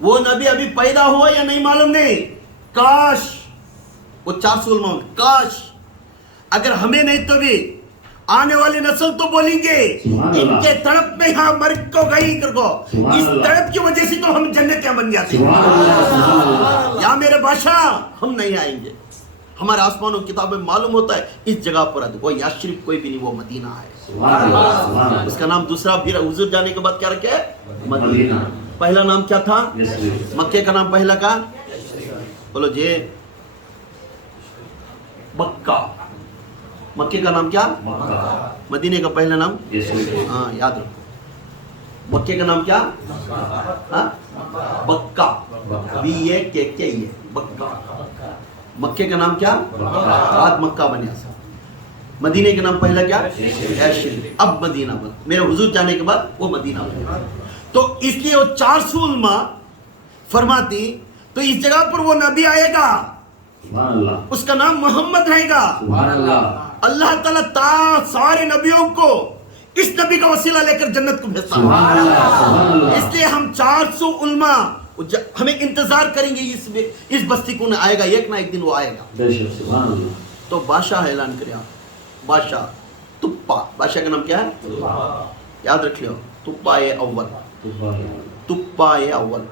وہ نبی ابھی پیدا ہوا یا نہیں معلوم نہیں. کاش وہ 400 علماء میں کاش اگر ہمیں نہیں تو بھی آنے والی نسل تو بولیں گے ان کے تڑپ میں یہاں مر کو گئی کر کو اس تڑپ کی وجہ سے تو ہم جنتیاں بن جاتے ہیں. یا میرے بادشاہ ہم نہیں آئیں گے. ہمارے آسمانوں کتابیں معلوم ہوتا ہے اس جگہ پر وہ یثرب کوئی بھی نہیں, وہ مدینہ ہے. اس کا نام دوسرا پھر حضور جانے کے بعد کیا رکھے مدینہ. پہلا نام کیا تھا مکے کا نام پہلا کا بولو جی مکہ. مکے کا نام کیا مدینے کا پہلا نام ہاں یاد رکھو. مکے کا نام کیا بکہ بکہ. مکے کا نام کیا بعد مکہ بنیا. مدینے کا نام پہلا کیا یثرب. اب مدینہ بن میرے حضور جانے کے بعد وہ مدینہ بن. تو اس لیے وہ 400 علماء فرماتی تو اس جگہ پر وہ نبی آئے گا اس کا نام محمد رہے گا. اللہ تعالیٰ سارے نبیوں کو اس نبی کا وسیلہ لے کر جنت کو بھیجتا ہے. اس لیے ہم 400 علماء ہمیں انتظار کریں گے اس بستی کو آئے گا ایک نہ ایک دن وہ آئے گا. تو بادشاہ اعلان کریا بادشاہ تپا. بادشاہ کا نام کیا ہے یاد رکھ لو تپائے اول. تپائے اول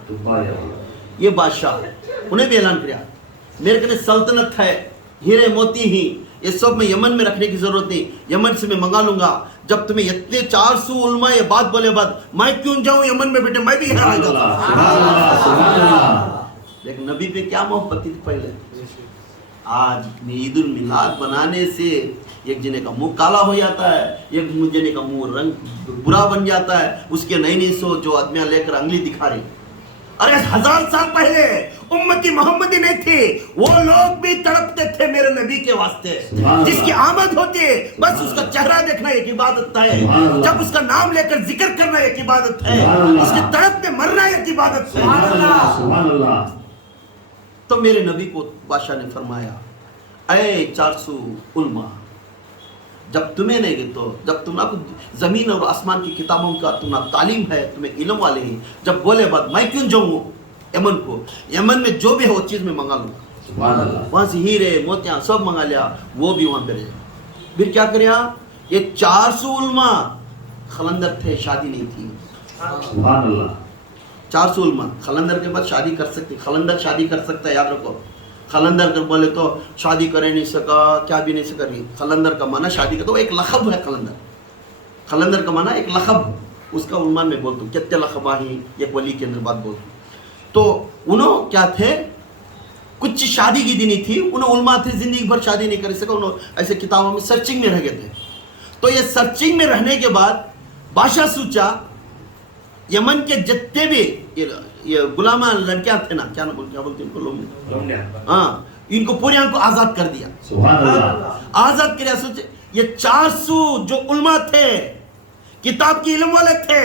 یہ بادشاہ انہیں بھی اعلان کریا میرے کنے سلطنت ہے ہیرے موتی ہی یہ سب میں یمن میں رکھنے کی ضرورت نہیں. یمن سے میں منگا لوں گا. جب تمہیں اتنے 400 علماء یہ بات بولے بعد میں کیوں جاؤں یمن میں بیٹے میں بھی یہاں آ جاتا. لیکن نبی پہ کیا محبت تھی پہلے. آج عید المیلاد بنانے سے ایک جنے کا منہ کالا ہو جاتا ہے, ایک جنے کا منہ رنگ برا بن جاتا ہے. اس کے نئی سو جو آدمیاں لے کر انگلی دکھا رہی. ارے 1000 سال پہلے امتی محمدی نہیں تھی وہ لوگ بھی تڑپتے تھے میرے نبی کے واسطے. جس کی آمد ہوتی ہے بس اس کا چہرہ دیکھنا ایک عبادت ہے. جب اس کا نام لے کر ذکر کرنا ایک عبادت ہے. اس کی تڑپ میں مرنا ایک عبادت ہے. تو میرے نبی کو بادشاہ نے فرمایا اے 400 علماء جب تمہیں نہیں گے تو جب تم نہ زمین اور آسمان کی کتابوں کا تمہیں تعلیم ہے تمہیں علم والے ہیں جب بولے بات میں کیوں جاؤں یمن کو. یمن میں جو بھی ہے وہ چیز میں منگا لوں گا. وہاں سے ہیرے موتیاں سب منگا لیا وہ بھی وہاں پہ رہے. پھر کیا کریا یہ 400 علماء خلندر تھے شادی نہیں تھی. 400 علماء خلندر کے بعد شادی کر سکتے. خلندر شادی کر سکتا ہے یاد رکھو. خلندر کر بولے تو شادی کرے نہیں سکا کیا بھی نہیں سکا. خلندر کا معنی شادی کا تو ایک لقب ہے. خلندر کا معنی ایک لقب. اس کا عنوان میں بولتا ہوں کتنے لقب آئی ایک ولی کے اندر بات بولتا ہوں. تو انہوں کیا تھے کچھ شادی کی دینی تھی. انہوں علماء تھے زندگی بھر شادی نہیں کر سکا. انہوں ایسے کتابوں میں سرچنگ میں رہ گئے تھے. تو یہ سرچنگ میں رہنے کے بعد بادشاہ سوچا یمن کے جتنے بھی یہ غلامہ لڑکیاں تھے نا کیا بولتے ہیں ان کو لوگ ہاں ان کو پورے ان کو آزاد کر دیا. آزاد کر سوچے یہ 400 جو علماء تھے کتاب کی علم والے تھے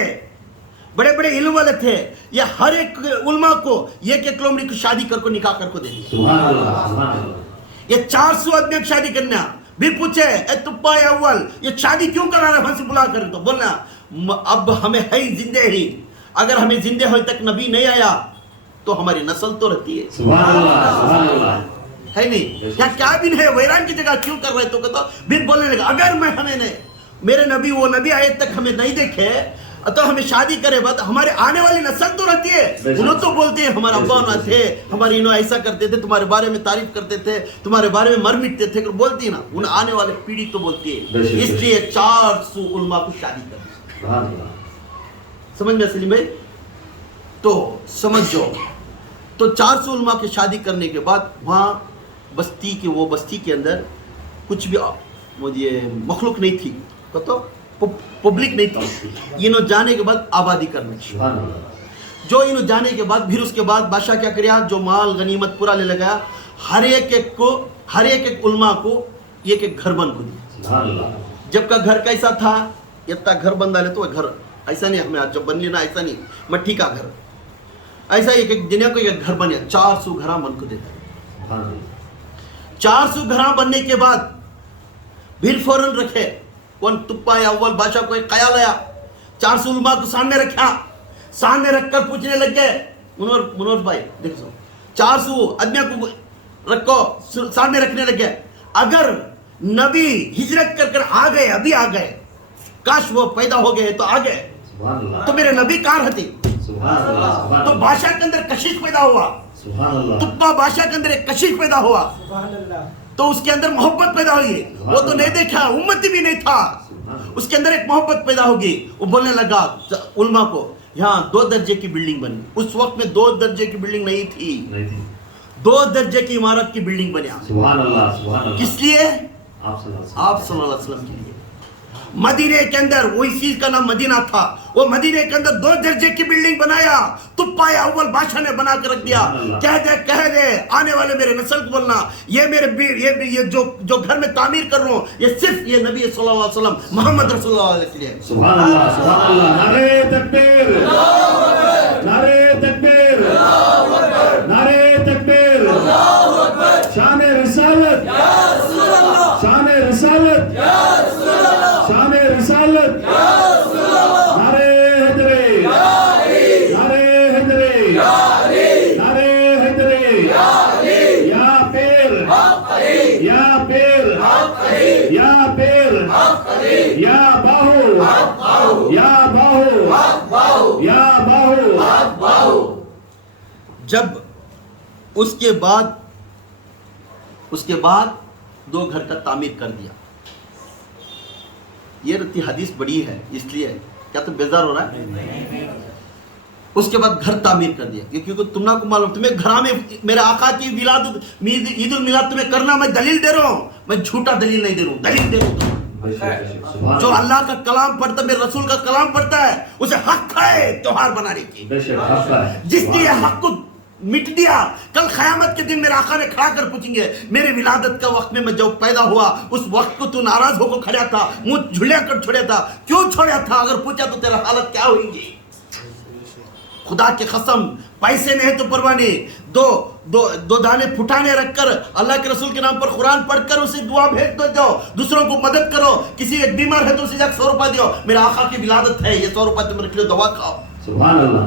بڑے بڑے علم والے تھے. یہ ہر ایک علماء کو ایک ایک لومڑی کو شادی کر کو نکاح کر کو دے دیا. یہ 400 آدمی ایک شادی کرنا. بھی پوچھے اے تپا اول یہ شادی کیوں کرا رہا ہے ہم سے بلا کر. تو بولنا اب ہمیں ہے زندے ہی. اگر ہمیں زندے ہوئے تک نبی نہیں آیا تو ہماری نسل تو رہتی ہے. ہے نہیں کیا بھی نہیں ویران کی جگہ کیوں کر رہے تو کہتا پھر بولنے لگا اگر میں ہمیں نہیں میرے نبی وہ نبی آئے تک ہمیں نہیں دیکھے تو ہمیں شادی کرے بات ہمارے آنے والی نسل تو رہتی ہے. انہوں تو بولتے ہیں ہمارا ابا انہوں تھے ہماری انہوں ایسا کرتے تھے تمہارے بارے میں تعریف کرتے تھے تمہارے بارے میں مر مٹتے تھے. بولتی ہے نا انہیں آنے والے پیڑھی تو بولتی ہے. اس لیے 400 علماء کو شادی کریں. سمجھ میں سلیم بھائی تو سمجھو. تو 400 علماء کی شادی کرنے کے بعد وہاں وہ بستی کے اندر کچھ بھی مجھے مخلوق نہیں تھی تو پبلک نہیں تھی. انہوں جانے کے بعد آبادی کرنا جو انہوں جانے کے بعد پھر اس کے بعد بادشاہ کیا کریا جو مال غنیمت پورا لے لگایا ہر ایک علماء کو ایک ایک گھر بن کو دیا. جب کا گھر کیسا تھا اتنا گھر بن ڈالے تو گھر ایسا نہیں ہمیں جب بن لینا ایسا نہیں مٹی کا گھر ایسا ایک ایک دنیا کو ایک گھر بنیا 400 گھراں بن کو دیتا. 400 گھراں بننے کے بعد پھر فوراً رکھے کون تپا یا اول بادشاہ کو ایک خیال آیا 400 علماء کو سامنے رکھا. سامنے رکھ کر پوچھنے لگ گئے मनोज भाई देखो 400 आदमियों को रखो, सामने रखने लग गए। अगर नबी हिजरत कर कर आ गए, अभी आ गए, काश वो पैदा हो गए तो आ गए, तो मेरे नबी कहाँ रहते? तो बादशाह के अंदर कशिश पैदा हुआ, तुप्पा बादशाह के अंदर एक कशिश पैदा हुआ, तो उसके अंदर मोहब्बत पैदा हुई। वो तो नहीं देखा, उम्मती भी नहीं था, उसके अंदर एक मोहब्बत पैदा होगी। वो बोलने लगा उलमा को, यहाँ 2 दर्जे की बिल्डिंग बनी। उस वक्त में 2 दर्जे की बिल्डिंग नहीं थी, 2 दर्जे की इमारत की बिल्डिंग बनी। किस लिए? आप सल्लल्लाहु अलैहि वसल्लम के लिए। मदीने के अंदर, वो इस चीज का नाम मदीना था, वो मदीने के अंदर 2 दर्जे की बिल्डिंग बनाया। तुप्पा अव्वल बादशाह ने बना के रख दिया। कह दे आने वाले मेरे नस्ल को बोलना, ये मेरे ये जो घर में तामीर कर रहा हूँ, ये सिर्फ ये नबी सल्लल्लाहु अलैहि वसल्लम मोहम्मद रसूलुल्लाह के लिए। सुभान अल्लाह, सुभान अल्लाह, नारे तकबीर, नारे तकबीर, नारे तकबीर, शान रिसालत, शान रिसालत, शान रिसालत, नारे हैदरी, नारे हैदरी, नारे हैदरी, या पीर, या पीर, या पीर, या बाहु, या बाहु, या बाहु। जब उसके बाद 2 घर का तामीर कर दिया। ये रत्ती हदीस बड़ी है, इसलिए क्या तुम बेजार हो रहा है? उसके बाद घर तामीर कर दिया, क्योंकि तुमना को मालूम, तुम्हें घर में मेरे आका की विलादत ईद उल मिलाद तुम्हें करना, मैं दलील दे रहा हूँ, मैं झूठा दलील नहीं दे रहा हूँ, दलील दे रहा हूँ। जो अल्लाह का कलाम पढ़ता, मेरे रसूल का कलाम पढ़ता है, उसे हक है त्योहार बनाने की। जिसने ये हक को मिट दिया, कल क़यामत के दिन मेरे आका ने खड़ा कर पूछेंगे, मेरे विलादत का वक्त में मैं जब पैदा हुआ, उस वक्त को तू नाराज होकर खड़ा था, मुंह झुलिया कर छोड़ा था, क्यों छोड़ा था? अगर पूछा तो तेरा हालत क्या होगी? खुदा के कसम, पैसे नहीं तो परवाह नहीं, दो दाने फुटाने रखकर अल्लाह के रसूल के नाम पर कुरान पढ़कर उसे दुआ भेज दो, दूसरों को मदद करो। किसी एक बीमार है तो उसे जाकर 100 रुपया दियो, मेरे आका की विलादत है, ये 100 रुपया तुम रख लो, दवा खाओ। सुभान अल्लाह।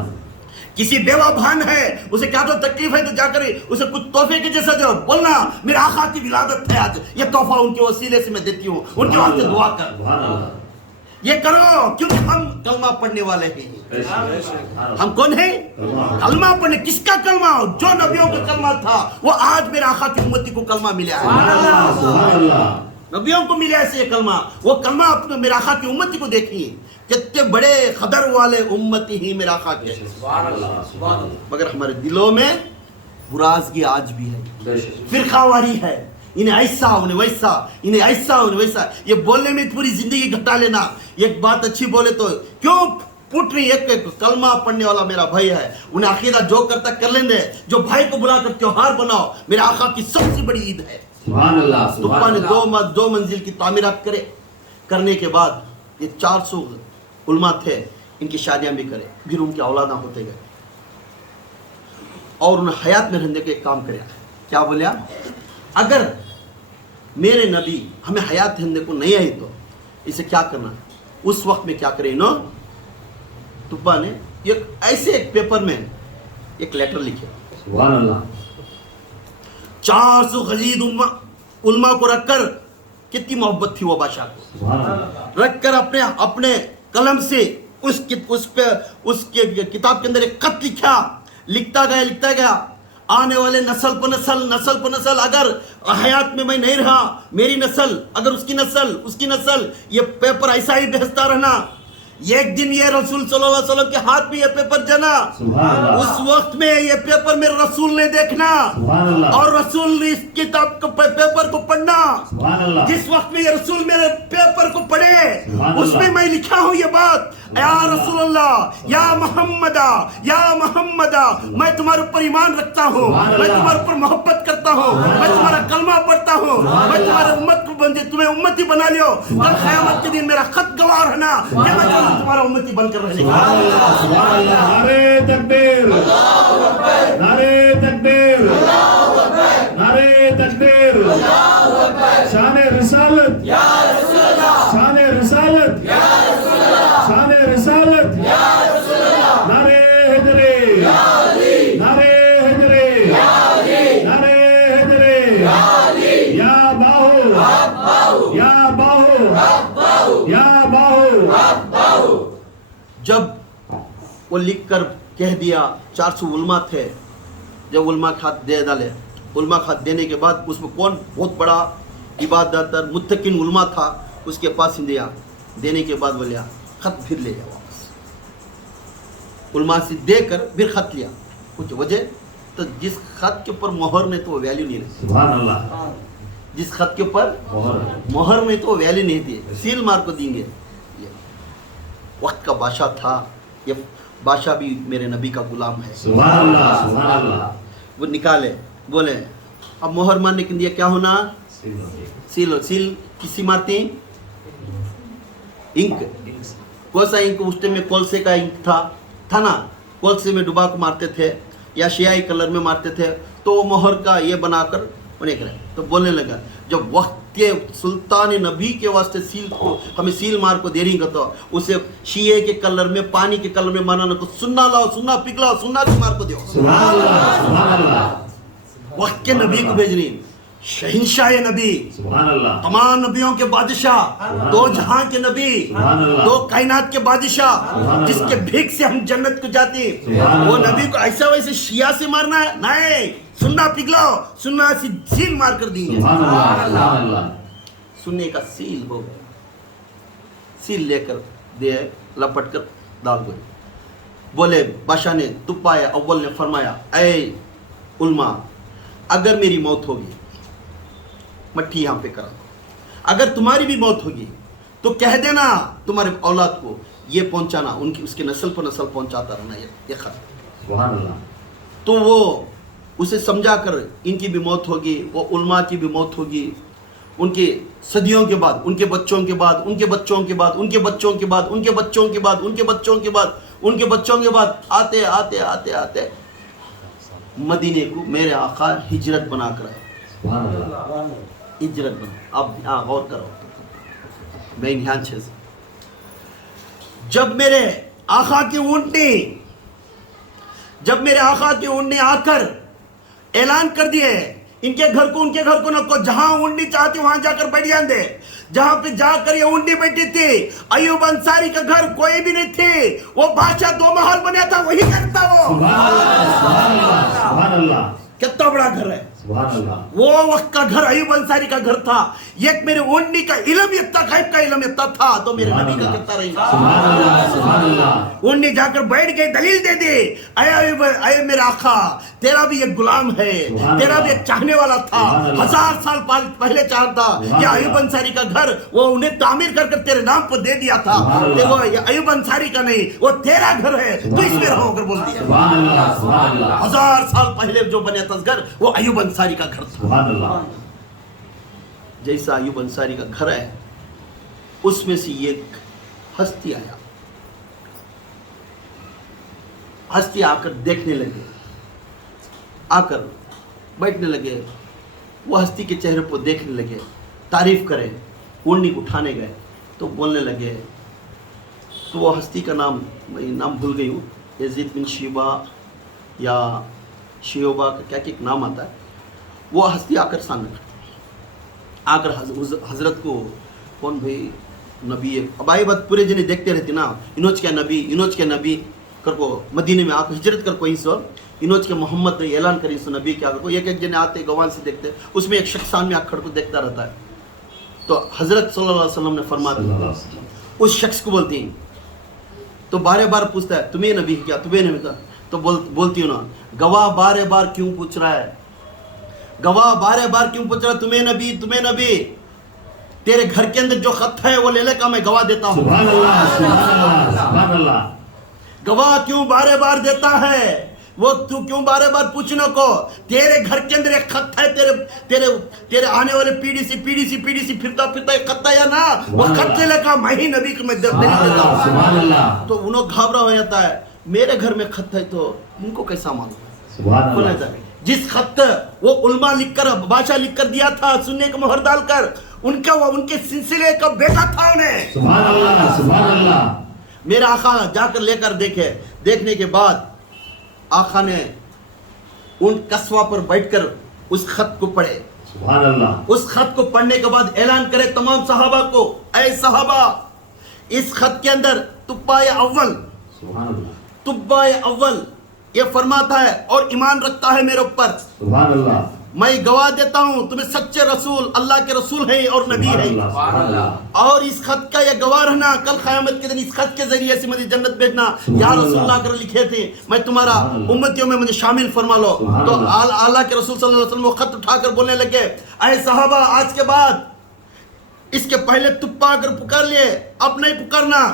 किसी बेवा भान है, उसे क्या तो तकलीफ है तो जाकर उसे कुछ तोहफे के जैसा दो, बोलना मेरे आका की विलादत है, आज ये तोहफा उनके वसीले से मैं देती हूँ, उनके वास्ते दुआ कर। ये करो, क्योंकि हम कलमा पढ़ने वाले हैं। हम कौन है? कलमा पढ़ने। किसका कलमा? जो नबियों का कलमा था, वो आज मेरे आका की उम्मती को कलमा मिला है। नबियों को मिला ऐसे कलमा, वो कलमा अपने मेरे आका की उम्मती को देखिए, कितने बड़े खदर वाले उम्मती ही मेरा आका के। मगर हमारे दिलों में बुराजगी आज भी है, फिरकावारी है, इन्हें ऐसा उन्हें वैसा, इन्हें ऐसा उन्हें वैसा। ये बोलने में पूरी जिंदगी घटा लेना, एक बात अच्छी बोले तो क्यों फुट रही? एक कलमा पढ़ने वाला मेरा भाई है, उन्हें अकीदा जो करता कर लेंगे, जो भाई को बुलाकर त्योहार बनाओ, मेरे आका की सबसे बड़ी ईद है। तुप्पा ने 2 मंजिल की तामीरात करने के बाद ये 400 उलमा थे, इनकी शादियां भी करे, फिर उनके औलादा होते गए और उन्हें हयात में रहने के काम करे। क्या बोलिया? अगर मेरे नबी हमें हयात रहने को नहीं आई तो इसे क्या करना? उस वक्त में क्या करे? नो तुप्पा ने एक पेपर में एक लेटर लिखे, 400 गजीद उलमा को रखकर, कितनी मोहब्बत थी वो बादशाह को, रखकर अपने कलम से उस किताब के अंदर एक खत लिखता गया, आने वाले नस्ल पर नस्ल, अगर हयात में मैं नहीं रहा, मेरी नस्ल, अगर उसकी नस्ल, ये पेपर ऐसा ही भेजता रहना। एक दिन ये रसूल सल्लल्लाहु अलैहि वसल्लम के हाथ में ये पेपर जना, उस वक्त में ये पेपर मेरे रसूल ने देखना और रसूल ने इस किताब को पेपर को पढ़ना। जिस वक्त में ये रसूल मेरे पेपर को पढ़े, उसमें मैं लिखा हूँ ये बात, या रसूल अल्लाह, या मोहम्मदा, मैं तुम्हारे ऊपर ईमान रखता हूँ, मैं तुम्हारे ऊपर मोहब्बत करता हूँ, मैं तुम्हारा कलमा पढ़ता हूँ, मैं तुम्हारे उम्मत को तुम्हें उम्मती बना लियो, कल क़यामत के दिन मेरा खत गवाह रहना कि मैं तुम्हारा उम्मती बनकर रहने का। नारे तकबीर, नारे तकबीर, नारे तकबीर, शान रिसालत, शान रिसालत, शान रिसालत, नारे हैदरी, या बाहु या बाहु। जब वो लिख कर कह दिया 400 उलमा थे, जब उलमा खात दे डाले, उलमा खात देने के बाद उसमें कौन बहुत बड़ा इबादत और मुत्तकिन उलमा था उसके पास ही दिया, देने के बाद बोलिया खत फिर ले जाओ वापस। उलमा से देकर फिर खत लिया, कुछ वजह तो जिस खत के ऊपर मोहर नहीं तो वो वैल्यू नहीं रहती। सुभान अल्लाह। जिस खत के ऊपर मोहर नहीं तो वो वैल्यू नहीं थी, सील मार को देंगे। ये वक्त का बादशाह था, ये बादशाह भी मेरे नबी का गुलाम है। सुभान अल्लाह सुभान अल्लाह। वो निकाले, बोले अब मोहर मारने के लिए क्या होना, सील। सील किसी मारती, इंक। कौन सा इंक? उस टाइम में कोलसे का इंक था ना, कोलसे में डुबा को मारते थे या शियाई कलर में मारते थे, तो वो मोहर का ये बनाकर बने करे। तो बोलने लगा जब वक्त के सुल्तान नबी के वास्ते सील को हमें सील मार को दे रही तो उसे शिये के कलर में, पानी के कलर में मारना को सुन्ना लाओ, सुन्ना पिघलाओ, सुन्ना भी मार को दो। सुभान अल्लाह सुभान अल्लाह। वक्त के नबी को भेज रही, शहंशाह नबी, सुभान अल्लाह। तमाम नबियों के बादशाह, दो जहां के नबी, सुभान अल्लाह। दो कायनात के बादशाह, सुभान जिसके अल्लाह। भीख से हम जन्नत को जाते, सुभान वो अल्लाह। नबी को ऐसा वैसे शिया से मारना है? नहीं, सुन्ना पिघलाओ, सुन्ना से सील मार कर देंगे। सुभान अल्लाह सुभान अल्लाह। सुन्ने का सील हो गया, सील लेकर दे, लपट कर डाल गए। बोले बादशाह ने तुपाया, अव्वल ने फरमाया ऐ उल्मा, अगर मेरी मौत होगी, मट्ठी यहाँ पे करा दो, अगर तुम्हारी भी मौत होगी तो कह देना तुम्हारे औलाद को ये पहुंचाना, उनकी उसके नस्ल पर नस्ल पहुंचाता रहना ये खत। सुभान अल्लाह। तो वो उसे समझा कर इनकी भी मौत होगी, वो उल्मा की भी मौत होगी, उनके सदियों के बाद, उनके बच्चों के बाद, उनके बच्चों के बाद, उनके बच्चों के बाद, उनके बच्चों के बाद, उनके बच्चों के बाद, उनके बच्चों के बाद, आते आते आते आते मदीने को मेरे आका हिजरत बना कर आए। सुभान अल्लाह। हिजरत बना। अब यहाँ गौर करो, मैं ध्यान से, जब मेरे आका की ऊँटनी आकर ऐलान कर दिए इनके घर को, उनके घर को न को, जहां ऊँटनी चाहती वहां जाकर बैठ जाते, जहां पे जाकर ये ऊँटनी बैठी थी, अय्यूब अंसारी का घर कोई भी नहीं थी, वो बादशाह 2 महल बना था, वही करता वो। सुभान अल्लाह सुभान अल्लाह सुभान अल्लाह। कितना बड़ा घर है सुभान अल्लाह। वो वक्त का घर अय्यूब अंसारी का घर था। एक मेरे ऊँटनी का इल्म इतना, गैब का इल्म इतना था, तो मेरे नबी का कितना रहेगा। सुभान अल्लाह सुभान अल्लाह। ऊँटनी जाकर बैठ गए, दलील दे दी, अय मेरे आका, तेरा भी एक गुलाम है, तेरा भी एक चाहने वाला था, 1000 साल पहले चाहता, ये अय्यूब अंसारी का घर वो उन्हें तामीर कर तेरे नाम पर दे दिया था, देखो ये अय्यूब अंसारी का नहीं, वो तेरा घर है, तू इसमें रहो कर बोल दिया। सुभान अल्लाह सुभान अल्लाह। 1000 साल पहले जो बने था घर, वो अय्यूब अंसारी का घर था। सुभान अल्लाह। जैसा अय्यूब अंसारी का घर है, उसमें से एक हस्ती आया, हस्ती आकर देखने लगे, आकर बैठने लगे, वो हस्ती के चेहरे को देखने लगे, तारीफ करें, ऊँटनी को उठाने गए तो बोलने लगे, तो वो हस्ती का नाम, मैं नाम भूल गई हूँ, यजीद बिन शिबा या शियोबा का क्या क्या नाम आता है, वो हस्ती आकर सामने आकर हजरत को, कौन भाई नबी है, अब आई बात पूरे जने देखते रहते ना, इनोज के नबी कर को मदीने में आकर हिजरत कर कोई सो इनोज के मोहम्मद ने ऐलान करी सो नबी क्या को, एक जने आते गवान से देखते, उसमें एक शख्स सामने आकर को देखता रहता है। तो हजरत सल्लल्लाहु अलैहि वसल्लम ने फरमाया, उस शख्स को बोलती हैं, तो बारे बार पूछता है तुम्हें नबी क्या, तुम्हें नबी क्या, तो बोलती हूँ ना, गवाह बारे बार क्यों पूछ रहा है, गवाह बारे बार क्यों पूछ रहा है, तुम्हें नबी, तेरे घर के अंदर जो खत है वो ले ले का मैं गवाह देता हूँ। सुभान अल्लाह सुभान अल्लाह सुभान अल्लाह। गवाह क्यों बारे बार देता है, वो तू क्यों बारे बार पूछने को, तेरे घर के अंदर एक खत है, तेरे आने वाले पीढ़ी से फिरता एक खत है ना, वो खत ले लेकर मैं ही नबी को मैं दलील देता हूँ। सुभान अल्लाह। तो उन्होंने घबरा हो जाता है, मेरे घर में खत है तो इनको कैसा मालूम। सुभान अल्लाह। जिस खत वो उल्मा लिखकर, बादशाह लिखकर दिया था, सुनने को मोहर डालकर, उनके सिलसिले का बेटा था उन्हें। सुभान अल्लाह सुभान अल्लाह। मेरा आका जाकर लेकर देखे, देखने के बाद आका ने उन कस्बा पर बैठकर उस खत को पढ़े, सुभान अल्लाह उस खत को पढ़ने के बाद ऐलान करे तमाम सहाबा को, ऐ सहाबा, इस खत के अंदर तुब्बाए अव्वल, सुभान अल्लाह तुब्बाए अव्वल ये फरमाता है और ईमान रखता है मेरे ऊपर, सुभान अल्लाह मैं गवाह देता हूँ तुम्हें सच्चे रसूल, अल्लाह के रसूल है और नबी है। सुभान अल्लाह और इस खत का यह गवाह रहना, कल क़यामत के दिन इस खत के जरिए से मुझे जन्नत भेजना, या रसूलुल्लाह कर लिखे थे, मैं तुम्हारा उम्मतियों में मुझे शामिल फरमा लो। तो अल्लाह के रसूल सल्लल्लाहु अलैहि वसल्लम वो खत उठाकर बोलने लगे, ऐ सहाबा, आज के बाद इसके पहले तुप्पा अगर पुकार लिए, अब नहीं पुकारना।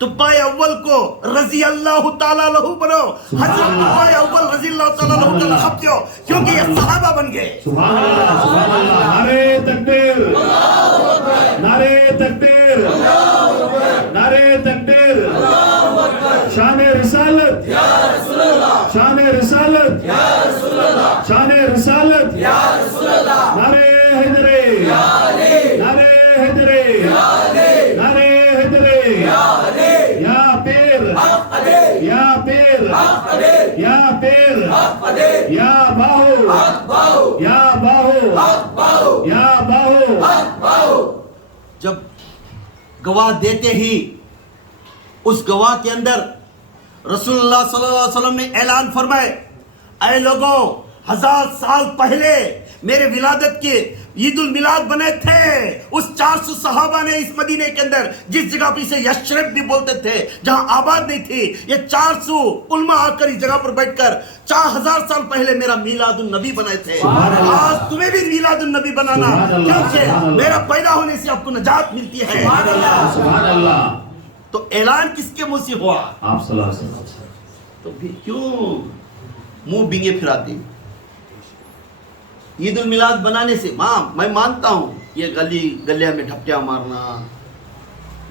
तुब्बाए अव्वल को रजी अल्लाह ताला लहू बनो, हजरत तुब्बाए अव्वल रजी अल्लाह ताला लहू का लक़ब दो, क्योंकि ये सहाबा बन गए। सुभान अल्लाह सुभान अल्लाह नारे तकबीर नारे तकबीर नारे तकबीर शान रिसालत या रसूल अल्लाह शान रिसालत या रसूल अल्लाह शान रिसालत या रसूल अल्लाह नारे हैदरे या अली नारे हैदरे या अली नारे हैदरे या अली या पीर हक अली या पीर हक अली या पीर हक अली या बाहु हक बाहु या बाहु हक बाहु या बाहु हक बाहु। जब गवाह देते ही उस गवाह के अंदर रसूलुल्लाह सल्लल्लाहु अलैहि वसल्लम ने ऐलान फरमाए, ऐ लोगों, 1000 साल पहले मेरे विलादत के ईद उल मिलाद बने थे, उस 400 सहाबा ने इस मदीने के अंदर, जिस जगह पर इसे यशरब भी बोलते थे, जहां आबाद नहीं थी, ये 400 उलमा आकर इस जगह पर बैठकर 4000 साल पहले मेरा मिलादुन नबी बनाए थे। आज तुम्हें भी मिलादुन नबी बनाना, क्योंकि मेरा पैदा होने से आपको नजात मिलती है। सुभान अल्लाह। तो ऐलान किसके मुंह से हुआ? आप सल्लल्लाहु अलैहि वसल्लम। तो फिर क्यों मुंह बिंगे फिराते? ईद उल मिलाद बनाने से मैं मानता हूँ ये गलिया में ढपटिया मारना,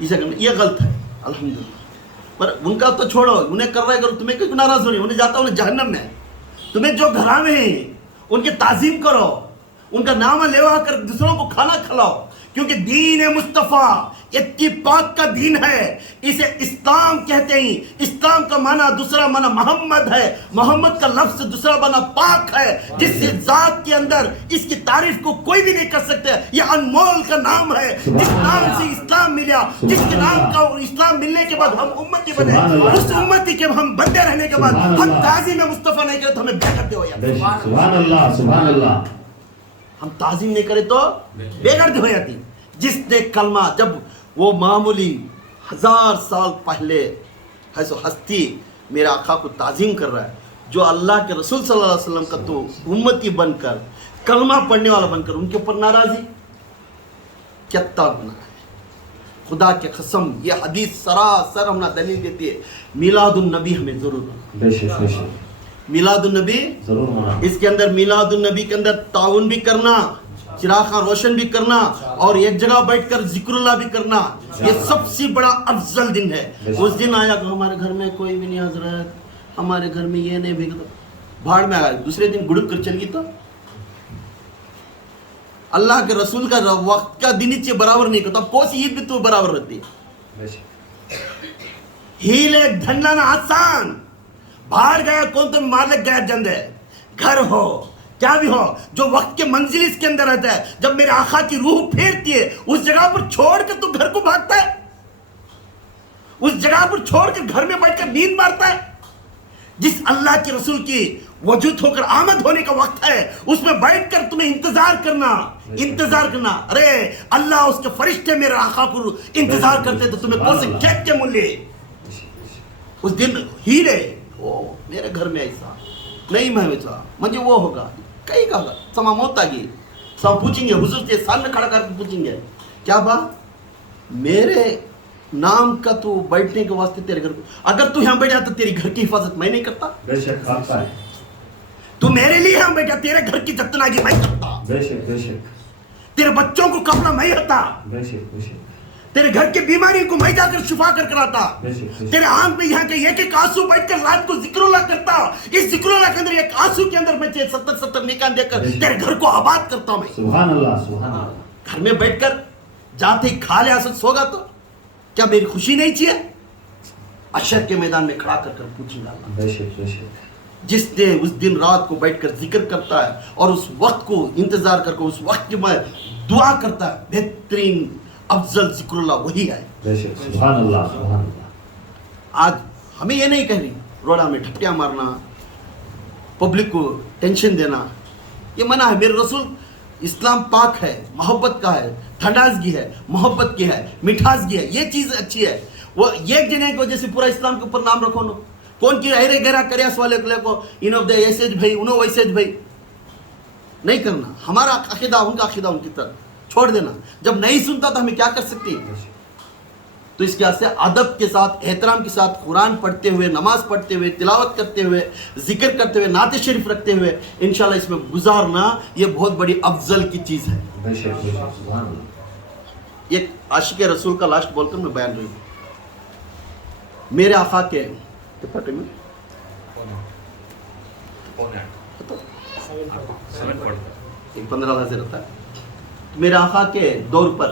इसे करना, ये गलत है अल्हम्दुलिल्लाह। पर उनका तो छोड़ो, उन्हें कर रहे करो, तुम्हें क्यों नाराज हो रही? उन्हें जाता उन्हें जहन्नम में। तुम्हें जो घराने हैं उनके ताजीम करो, उनका नाम लेवा कर दूसरों को खाना खिलाओ, क्योंकि दीन मुस्तफ़ा इत्तिफाक का दीन है। इसे इस्लाम कहते हैं। इस्लाम का माना दूसरा माना मोहम्मद है, मोहम्मद का लफ्ज दूसरा माना पाक है, जिस जात के अंदर इसकी तारीफ को कोई भी नहीं कर सकते। ये अनमोल का नाम है, जिस नाम से इस्लाम मिला, जिसके नाम का इस्लाम मिलने के बाद हम उम्मती बने, उस उम्मती के हम बंदे रहने के बाद हम ताज़ीम मुस्तफ़ा नहीं करे तो हमें बेगरते हो जाते। सुभान अल्लाह सुभान अल्लाह। हम ताज़ीम नहीं करे तो बेगरते हो जाती। जिसने कलमा, जब वो मामूली 1000 साल पहले है सो हस्ती मेरे आका को ताज़ीम कर रहा है, जो अल्लाह के रसूल सल्लल्लाहु अलैहि वसल्लम का तो उम्मती बनकर, कलमा पढ़ने वाला बनकर उनके ऊपर नाराज़ी क्या गुनाह है। खुदा के कसम ये हदीस सरासर हमें दलील देती है, मिलादुन नबी हमें ज़रूर बेशक बेशक मिलादुन नबी जरूर मना। इसके अंदर मिलादुन नबी के अंदर ताउन भी करना, चिराग़ रोशन भी करना और एक जगह बैठकर जिक्रुल्लाह भी करना, ये सबसे बड़ा अफजल दिन है। उस दिन आया कि हमारे घर में कोई भी नहीं हजरत, हमारे घर में ये नहीं भी, भाड़ में आया। दूसरे दिन गुड़क कर चल गई तो अल्लाह के रसूल का वक्त का दिन ही बराबर नहीं करता, पोस ईद भी तो बराबर रहती है। हीले ढंडना आसान, बाहर गया कौन तो मार लग गया जंद है। घर हो क्या भी हो, जो वक्त के मंजिल इसके अंदर रहता है, जब मेरे आका की रूह फेरती है, उस जगह पर छोड़कर तू घर को भागता है, उस जगह पर छोड़कर घर में बैठकर नींद मारता है। जिस अल्लाह के रसूल की वजूद होकर आमद होने का वक्त है, उसमें बैठकर तुम्हें इंतजार करना। अरे अल्लाह उसके फरिश्ते मेरे आका को इंतजार करते तो तुम्हें कौन से खेत के मूल्य उस दिन हीरे ओ मेरे घर में ऐसा नहीं महसूस मुझे वो होगा कहीं का समा मौत आ गई। सब पूछेंगे हुजूर से सामने खड़ा करके पूछेंगे, क्या बात मेरे नाम का तू बैठने के वास्ते तेरे घर को, अगर तू यहाँ बैठा तो तेरी घर की हिफाजत मैं नहीं करता। बेशक करता है। तू मेरे लिए यहाँ बैठा, तेरे घर की जतनागी मैं करता। बेशक बेशक। तेरे बच्चों को कपड़ा मैं होता। बेशक बेशक। तेरे घर की बीमारी को मैं जाकर शिफा कर कराता। बेशक। तेरे आंख में यहाँ के एक आंसू बैठकर रात को जिक्रुल्लाह करता। इस जिक्रुल्लाह के अंदर एक आंसू के अंदर मैं 70 निकाल देकर तेरे घर को आबाद करता मैं। सुभान अल्लाह सुभान अल्लाह। घर में बैठकर जाते ही खा ले आसद सोगा तो क्या मेरी खुशी नहीं चाहिए? अशर के मैदान में खड़ा कर पूछूंगा। बेशक बेशक। جس نے اس دن رات کو بیٹھ کر ذکر کرتا ہے اور اس وقت کو انتظار کر کے اس وقت کی میں دعا کرتا ہے، بہترین افضل ذکر اللہ وہی ہے۔ سبحان اللہ سبحان اللہ۔ آج ہمیں یہ نہیں کہہ رہی روڈا میں ٹھپکیاں مارنا، پبلک کو ٹینشن دینا، یہ منع ہے۔ میرے رسول اسلام پاک ہے، محبت کا ہے، ٹھنڈازگی ہے، محبت کی ہے، مٹھاسگی ہے، یہ چیز اچھی ہے۔ وہ ایک جنے کی وجہ سے پورا اسلام کے اوپر نام رکھو نا، کون کی رہے گہرا کریاس والے کو انہوں دے ایسے بھائی انہوں ویسے بھائی نہیں کرنا۔ ہمارا عقیدہ ان کا عقیدہ ان کی طرف چھوڑ دینا۔ جب نہیں سنتا تو ہمیں کیا کر سکتی؟ تو اس کے واسطے سے ادب کے ساتھ، احترام کے ساتھ قرآن پڑھتے ہوئے، نماز پڑھتے ہوئے، تلاوت کرتے ہوئے، ذکر کرتے ہوئے، نعت شریف رکھتے ہوئے انشاءاللہ اس میں گزارنا یہ بہت بڑی افضل کی چیز ہے۔ ایک عاشق رسول کا لاسٹ بول کر میں بیان رہی ہوں۔ میرے آقا کے پٹے میں 15 سے رہتا ہے۔ میرے آقا کے دور پر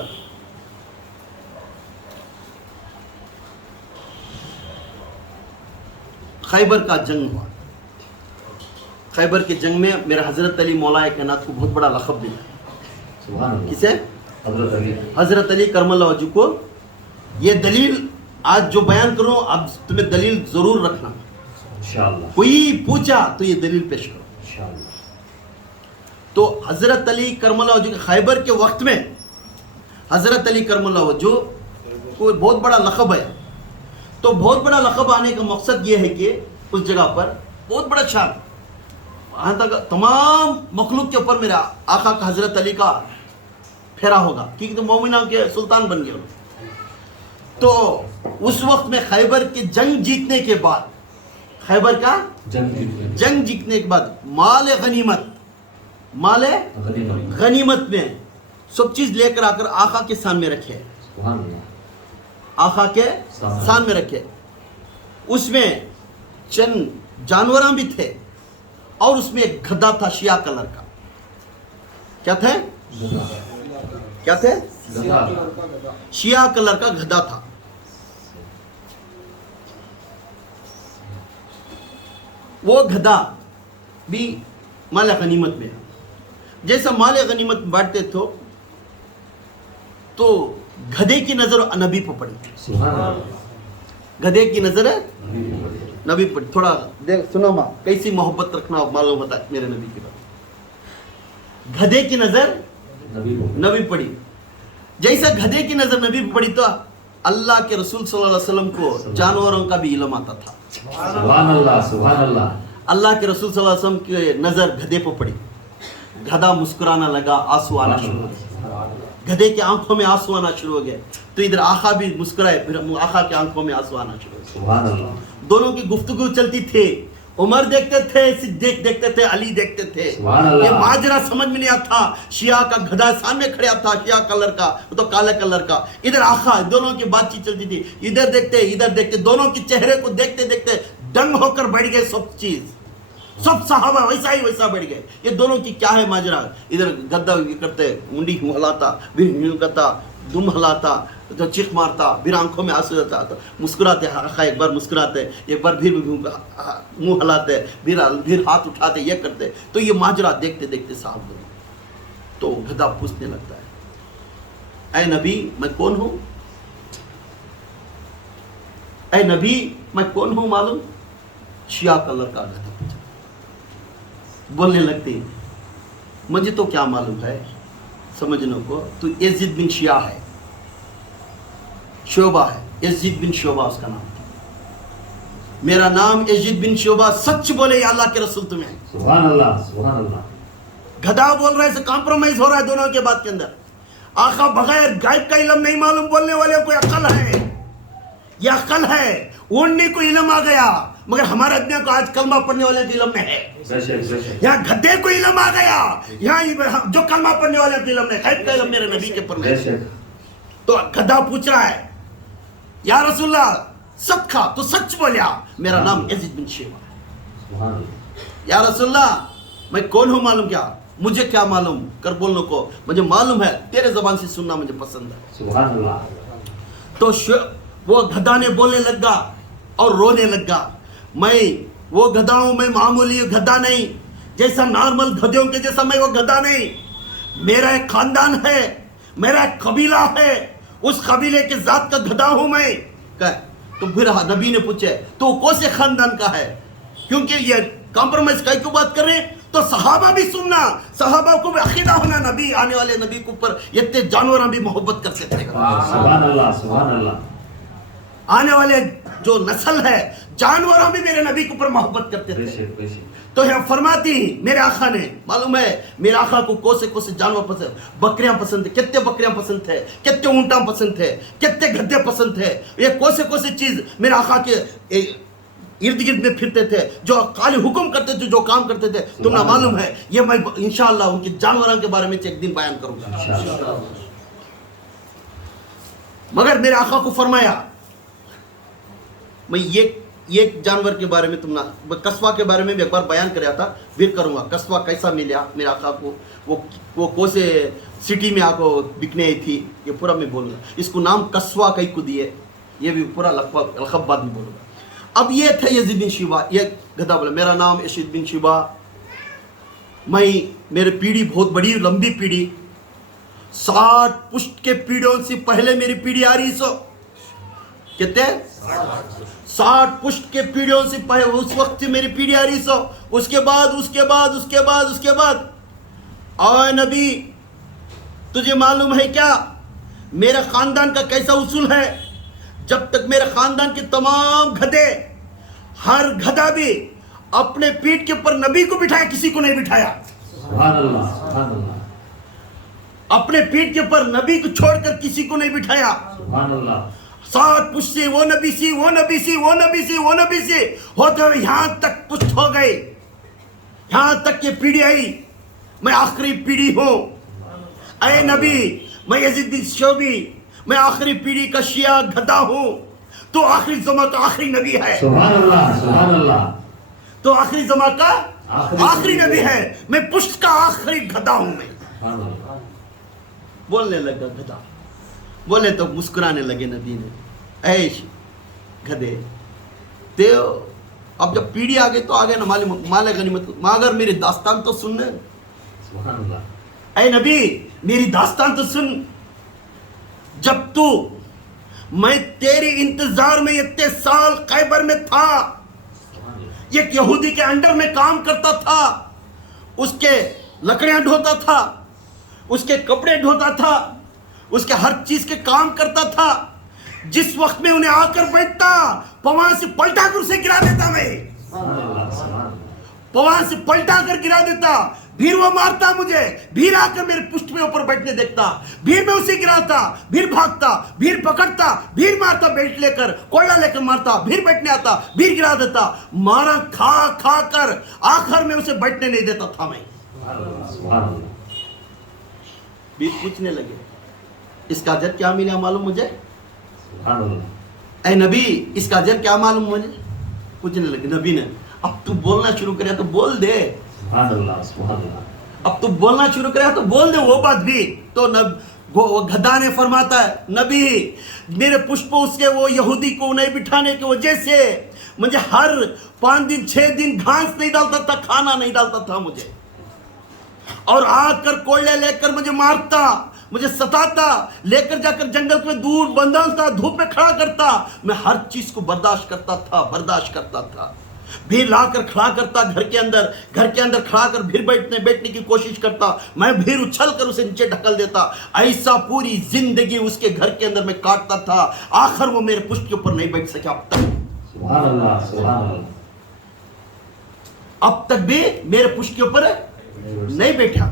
خیبر کا جنگ ہوا۔ خیبر کے جنگ میں میرے حضرت علی مولا کائنات کو بہت بڑا لقب ملا۔ کسے؟ حضرت علی کرم اللہ وجہ کو۔ یہ دلیل آج جو بیان کروں اب تمہیں دلیل ضرور رکھنا، کوئی پوچھا تو یہ دلیل پیش کرو۔ تو حضرت علی کرم اللہ وجہ خیبر کے وقت میں حضرت علی کرم اللہ وجہ کو بہت بڑا لقب ہے۔ تو بہت بڑا لقب آنے کا مقصد یہ ہے کہ اس جگہ پر بہت بڑا شان، وہاں تک تمام مخلوق کے اوپر میرا آقا کا حضرت علی کا پھیرا ہوگا، کیونکہ تو مومنہ کے سلطان بن گئے۔ تو اس وقت میں خیبر کے جنگ جیتنے کے بعد، خیبر کا جنگ جیتنے کے بعد مال غنیمت میں سب چیز لے کر آ کر آقا کے سامنے رکھے، آقا کے سامنے رکھے۔ اس میں چند جانوراں بھی تھے اور اس میں ایک گدھا تھا شیعہ کلر کا۔ کیا تھے؟ کیا تھے؟ شیعہ کلر کا گدھا تھا۔ وہ گدھا بھی مال غنیمت میں، جیسا مال غنیمت بانٹتے تھے تو گدھے کی نظر نبی پہ پڑی۔ گدھے کی نظر ہے نبی پہ تھوڑا دیکھ سنو ماں کیسی محبت رکھنا معلوم ہوتا ہے میرے نبی کی بات۔ گدھے کی نظر نبی پڑی، جیسا گدھے کی نظر نبی پہ پڑی تو اللہ کے رسول صلی اللہ علیہ وسلم کو جانوروں کا بھی علم آتا تھا۔ سبحان اللہ سبحان اللہ۔ اللہ کے رسول صلی اللہ علیہ وسلم کی نظر گدھے پہ پڑی، گدھا مسکرانا لگا، آنسو آنا شروع ہو گئے، گدھے کی آنکھوں میں آنسو آنا شروع ہو گئے۔ تو ادھر آقا بھی مسکرائے، پھر آقا کی آنکھوں میں آنسو آنا شروع ہو گئے۔ سبحان اللہ۔ دونوں کی گفتگو چلتی تھی، عمر دیکھتے تھے، صدیق دیکھتے تھے، علی دیکھتے تھے۔ سبحان اللہ۔ یہ ماجرا سمجھ میں نہیں آتا، شیعہ کا گدھا سامنے کھڑا تھا، شیعہ کلر کا، وہ تو کالے کلر کا، ادھر آقا، دونوں کی بات چیت چلتی تھی، ادھر دیکھتے، دونوں کے چہرے کو دیکھتے دیکھتے دنگ ہو کر بیٹھ گئے سب چیز، سب صحابہ ویسا بیٹھ گئے۔ یہ دونوں کی کیا ہے ماجرا؟ ادھر گدھا یہ کرتے، منڈی ہلاتا، پھر یوں کرتا، دم ہلاتا، تو چیخ مارتا، پھر آنکھوں میں آنسو آتا، تو مسکراتے، آقا ایک بار مسکراتے، ایک بار پھر منہ ہلاتے، پھر ہاتھ اٹھاتے، یہ کرتے۔ تو یہ ماجرا دیکھتے دیکھتے صاحب تو گدھا پوچھنے لگتا ہے، اے نبی میں کون ہوں؟ اے نبی میں کون ہوں معلوم؟ شیعہ کلر کا گدھا بولنے لگتے، مجھے تو کیا معلوم ہے، سمجھنے کو تو یزید بن شیعہ ہے، شعبہ ہے، یزید بن شعبہ اس کا نام ہے، میرا نام یزید بن شعبہ، سچ بولے یا اللہ کے رسول تمہیں۔ سبحان اللہ سبحان اللہ۔ گدھا بول رہا ہے، سے کمپرومائز ہو رہا ہے دونوں کے بات کے اندر۔ آقا بغیر غائب کا علم نہیں معلوم، بولنے والے کو عقل ہے، یہ عقل ہے۔ اونٹنے کو علم آ گیا، مگر ہمارے آدمی کو آج کلمہ پڑھنے والے کو علم نہیں ہے۔ یہاں گدھے کو علم آ گیا، یہاں جو کلمہ پڑھنے والے کو علم نہیں، غائب کا علم میرے نبی کے پر نہیں۔ تو گدھا پوچھ رہا ہے، یا رسول اللہ سب کھا تو سچ بولیا، میرا نام یزید بن شیبہ ہے۔ یا رسول اللہ میں کون ہوں معلوم کیا؟ مجھے کیا معلوم کر بولنے کو، مجھے معلوم ہے، تیرے زبان سے سننا مجھے پسند ہے۔ سبحان اللہ۔ تو وہ گدھا نے بولنے لگا اور رونے لگا، میں वो गधा हूं मैं, मामूली गधा नहीं, जैसा नॉर्मल गधों के जैसा मैं वो गधा नहीं। मेरा एक खानदान है, मेरा एक कबीला है, उस कबीले के जात का गधा हूं मैं। तो फिर नबी ने पूछे तो कौन से खानदान का है? क्योंकि ये कॉम्प्रोमाइज कई को बात कर रहे हैं, तो सहाबा भी सुनना, सहाबा को भी अकीदा होना, नबी आने वाले नबी के ऊपर इतने जानवर भी मोहब्बत करते थे। सुभान अल्लाह, सुभान अल्लाह। आने वाले जो नस्ल है जानवर भी मेरे नबी के ऊपर मोहब्बत करते थे। तो यहाँ फरमाती मेरे आका ने, मालूम है मेरे आका को कौन से जानवर पसंद, बकरियां पसंद थे, कितने बकरियां पसंद थे, कितने ऊंटा पसंद थे, कितने गद्दे पसंद थे। ये कौन से चीज मेरे आका के इर्द गिर्द में फिरते थे, जो खाली हुक्म करते थे, जो काम करते थे। तुम्हें मालूम है ये मैं इंशाअल्लाह उनके जानवरों के बारे में एक दिन बयान करूंगा। मगर मेरे आका को फरमाया, मैं ये जानवर के बारे में तुमने कस्बा के बारे में भी एक बार बयान कराया था, फिर करूंगा। कस्बा कैसा मिला मेरे आका को, वो कौन से सिटी में आको बिकने आई थी, ये पूरा मैं बोलूंगा। इसको नाम कस्बा कई को दिए, ये भी पूरा लखब बाद में बोलूंगा। अब ये थे यजीद बिन शिबा, ये गधा बोला मेरा नाम यजीद बिन शिबा, मेरी पीढ़ी बहुत बड़ी लंबी पीढ़ी, 60 पुष्ट के पीढ़ियों से पहले मेरी पीढ़ी आ रही। सो कितने 60 पुष्ट के पीढ़ियों से पहले उस वक्त से मेरी पीढ़ी आ रही। सो उसके बाद और नबी तुझे मालूम है क्या मेरा खानदान का कैसा उसूल है? जब तक मेरे खानदान के तमाम गधे, हर गधा भी अपने पीठ के ऊपर नबी को बिठाया, किसी को नहीं बिठाया। सुभान अल्लाह, सुभान अल्लाह। अपने पीठ के ऊपर नबी को छोड़कर किसी को नहीं बिठाया। सुभान अल्लाह। 60 पुष्ट से वो नबी सी होते हुए यहां तक पुष्ट हो गए, यहां तक ये पीढ़ी आई, मैं आखिरी पीढ़ी हूं। ऐ नबी मैं यजीद बिन शोबी, मैं आखिरी पीढ़ी का शिया गधा हूं, तो आखिरी जमा का आखिरी नबी है। सुभान अल्लाह, सुभान अल्लाह। तो आखिरी जमा का आखिरी नबी है, मैं पुष्ट का आखिरी गधा हूं मैं। बोलने लगा गधा, बोले तो मुस्कुराने लगे नबी ने, ऐश गधे ते अब जब पीढ़ी आ गई तो आगे ना माले गनीमत, मगर मेरी दास्तान तो सुनने। सुभान अल्लाह। ऐ नबी मेरी दास्तान तो सुन, जब तू मैं तेरी इंतजार में इतने साल खैबर में था, एक यहूदी के अंडर में काम करता था, उसके लकड़ियां ढोता था, उसके कपड़े ढोता था, उसके हर चीज के काम करता था। जिस वक्त में उन्हें आकर बैठता पवान से पलटा कर उसे गिरा देता, मैं पवान से पलटा कर गिरा देता, फिर वो मारता मुझे, फिर आकर मेरे पुष्ट में ऊपर बैठने देखता, फिर मैं उसे गिराता, फिर भागता, फिर पकड़ता, फिर मारता, बेल्ट लेकर कोयला लेकर मारता, फिर बैठने आता, फिर गिरा देता, मारा खा कर आखिर में उसे बैठने नहीं देता था मैं। फिर पूछने लगे इसका अजर क्या मिला मालूम मुझे? ऐ नबी इसका अजर क्या मालूम मुझे? पूछने लगे। नबी ने अब तू बोलना शुरू करे तो बोल दे, अब तो बोलना शुरू करे तो बोल दे वो बात भी। तो वो गधा ने फरमाता है नबी मेरे पुष्प उसके वो यहूदी को नहीं बिठाने की वजह से मुझे हर 5 दिन 6 दिन घास नहीं डालता था, खाना नहीं डालता था मुझे, और आकर कोयले लेकर मुझे मारता, मुझे सताता, लेकर जाकर जंगल में दूर बंधालता, धूप में खड़ा करता, मैं हर चीज को बर्दाश्त करता था। फिर लाकर खड़ा करता घर के अंदर खड़ा कर फिर बैठने की कोशिश करता, मैं फिर उछल कर उसे नीचे ढकल देता। ऐसा पूरी जिंदगी उसके घर के अंदर में काटता था, आखिर वो मेरे पुष्ट के ऊपर नहीं बैठ सका अब तक। सुभान अल्लाह, सुभान अल्लाह। अब तक भी मेरे पुष्ट के ऊपर नहीं बैठा,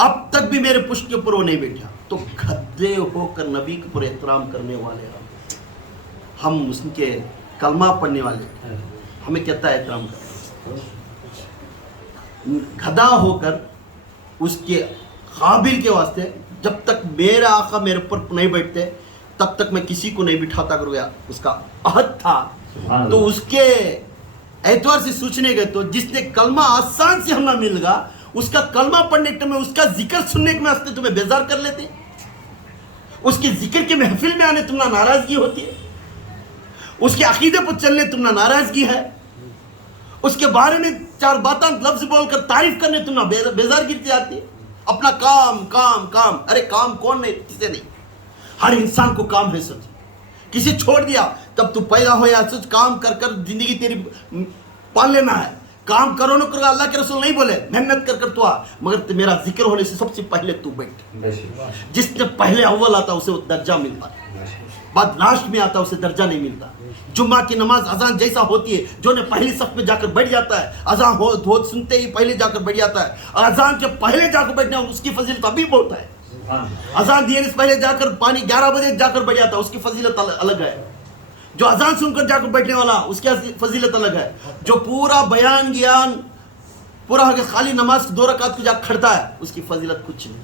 अब तक भी मेरे पुष्ट के ऊपर वो नहीं बैठा। तो गधे होकर नबी के ऊपर एहतराम करने वाले हम उसके कलमा पढ़ने वाले, हमें कहता है एहतराम कर। गधा होकर उसके काबिल के वास्ते जब तक मेरा आका मेरे ऊपर नहीं बैठते तब तक मैं किसी को नहीं बिठाता करूँगा, उसका अहद था। तो उसके एतवार से सोचने गए तो जिसने कलमा आसान से हमें मिल गया, उसका कलमा पढ़ने के में, उसका जिक्र सुनने के वास्ते तुम्हें बेजार कर लेते, उसके जिक्र के महफिल में आने तुम्हारा नाराजगी होती है, उसके अकीदे पर चलने तुम्हारा नाराजगी है। اس کے بارے میں 4 باتیں لفظ بول کر تعریف کرنے تم نہ بیزار گرتی آتی ہے. اپنا کام کام کام. ارے کام کون نہیں, کسے نہیں. ہر انسان کو کام ہے. سچ کسی چھوڑ دیا تب تو پیدا ہو یا سچ کام کر کر زندگی تیری پال لینا ہے. کام کرو نہ کرو, اللہ کے رسول نہیں بولے محنت کر کر تو آ, مگر میرا ذکر ہونے سے سب سے پہلے تو بیٹھ. جس نے پہلے اول آتا اسے وہ درجہ ملتا ہے, بعد لاسٹ میں آتا اسے درجہ نہیں ملتا. جمعہ کی نماز اذان جیسا ہوتی ہے, جو نے پہلی صف میں جا کر بیٹھ جاتا ہے, اذان ہو سنتے ہی پہلے جا کر بیٹھ جاتا ہے. اذان کے پہلے جا کر بیٹھنا اس کی فضیلت ابھی بہت ہے. اذان دینے سے پہلے جا کر پانی 11 بجے جا کر بیٹھ جاتا ہے, اس کی فضیلت الگ ہے. جو اذان سن کر جا کر بیٹھنے والا اس کی فضیلت الگ ہے. جو پورا بیان گیان پورا ہو کے خالی نماز 2 رکعت کو جا کھڑتا ہے اس کی فضیلت کچھ نہیں.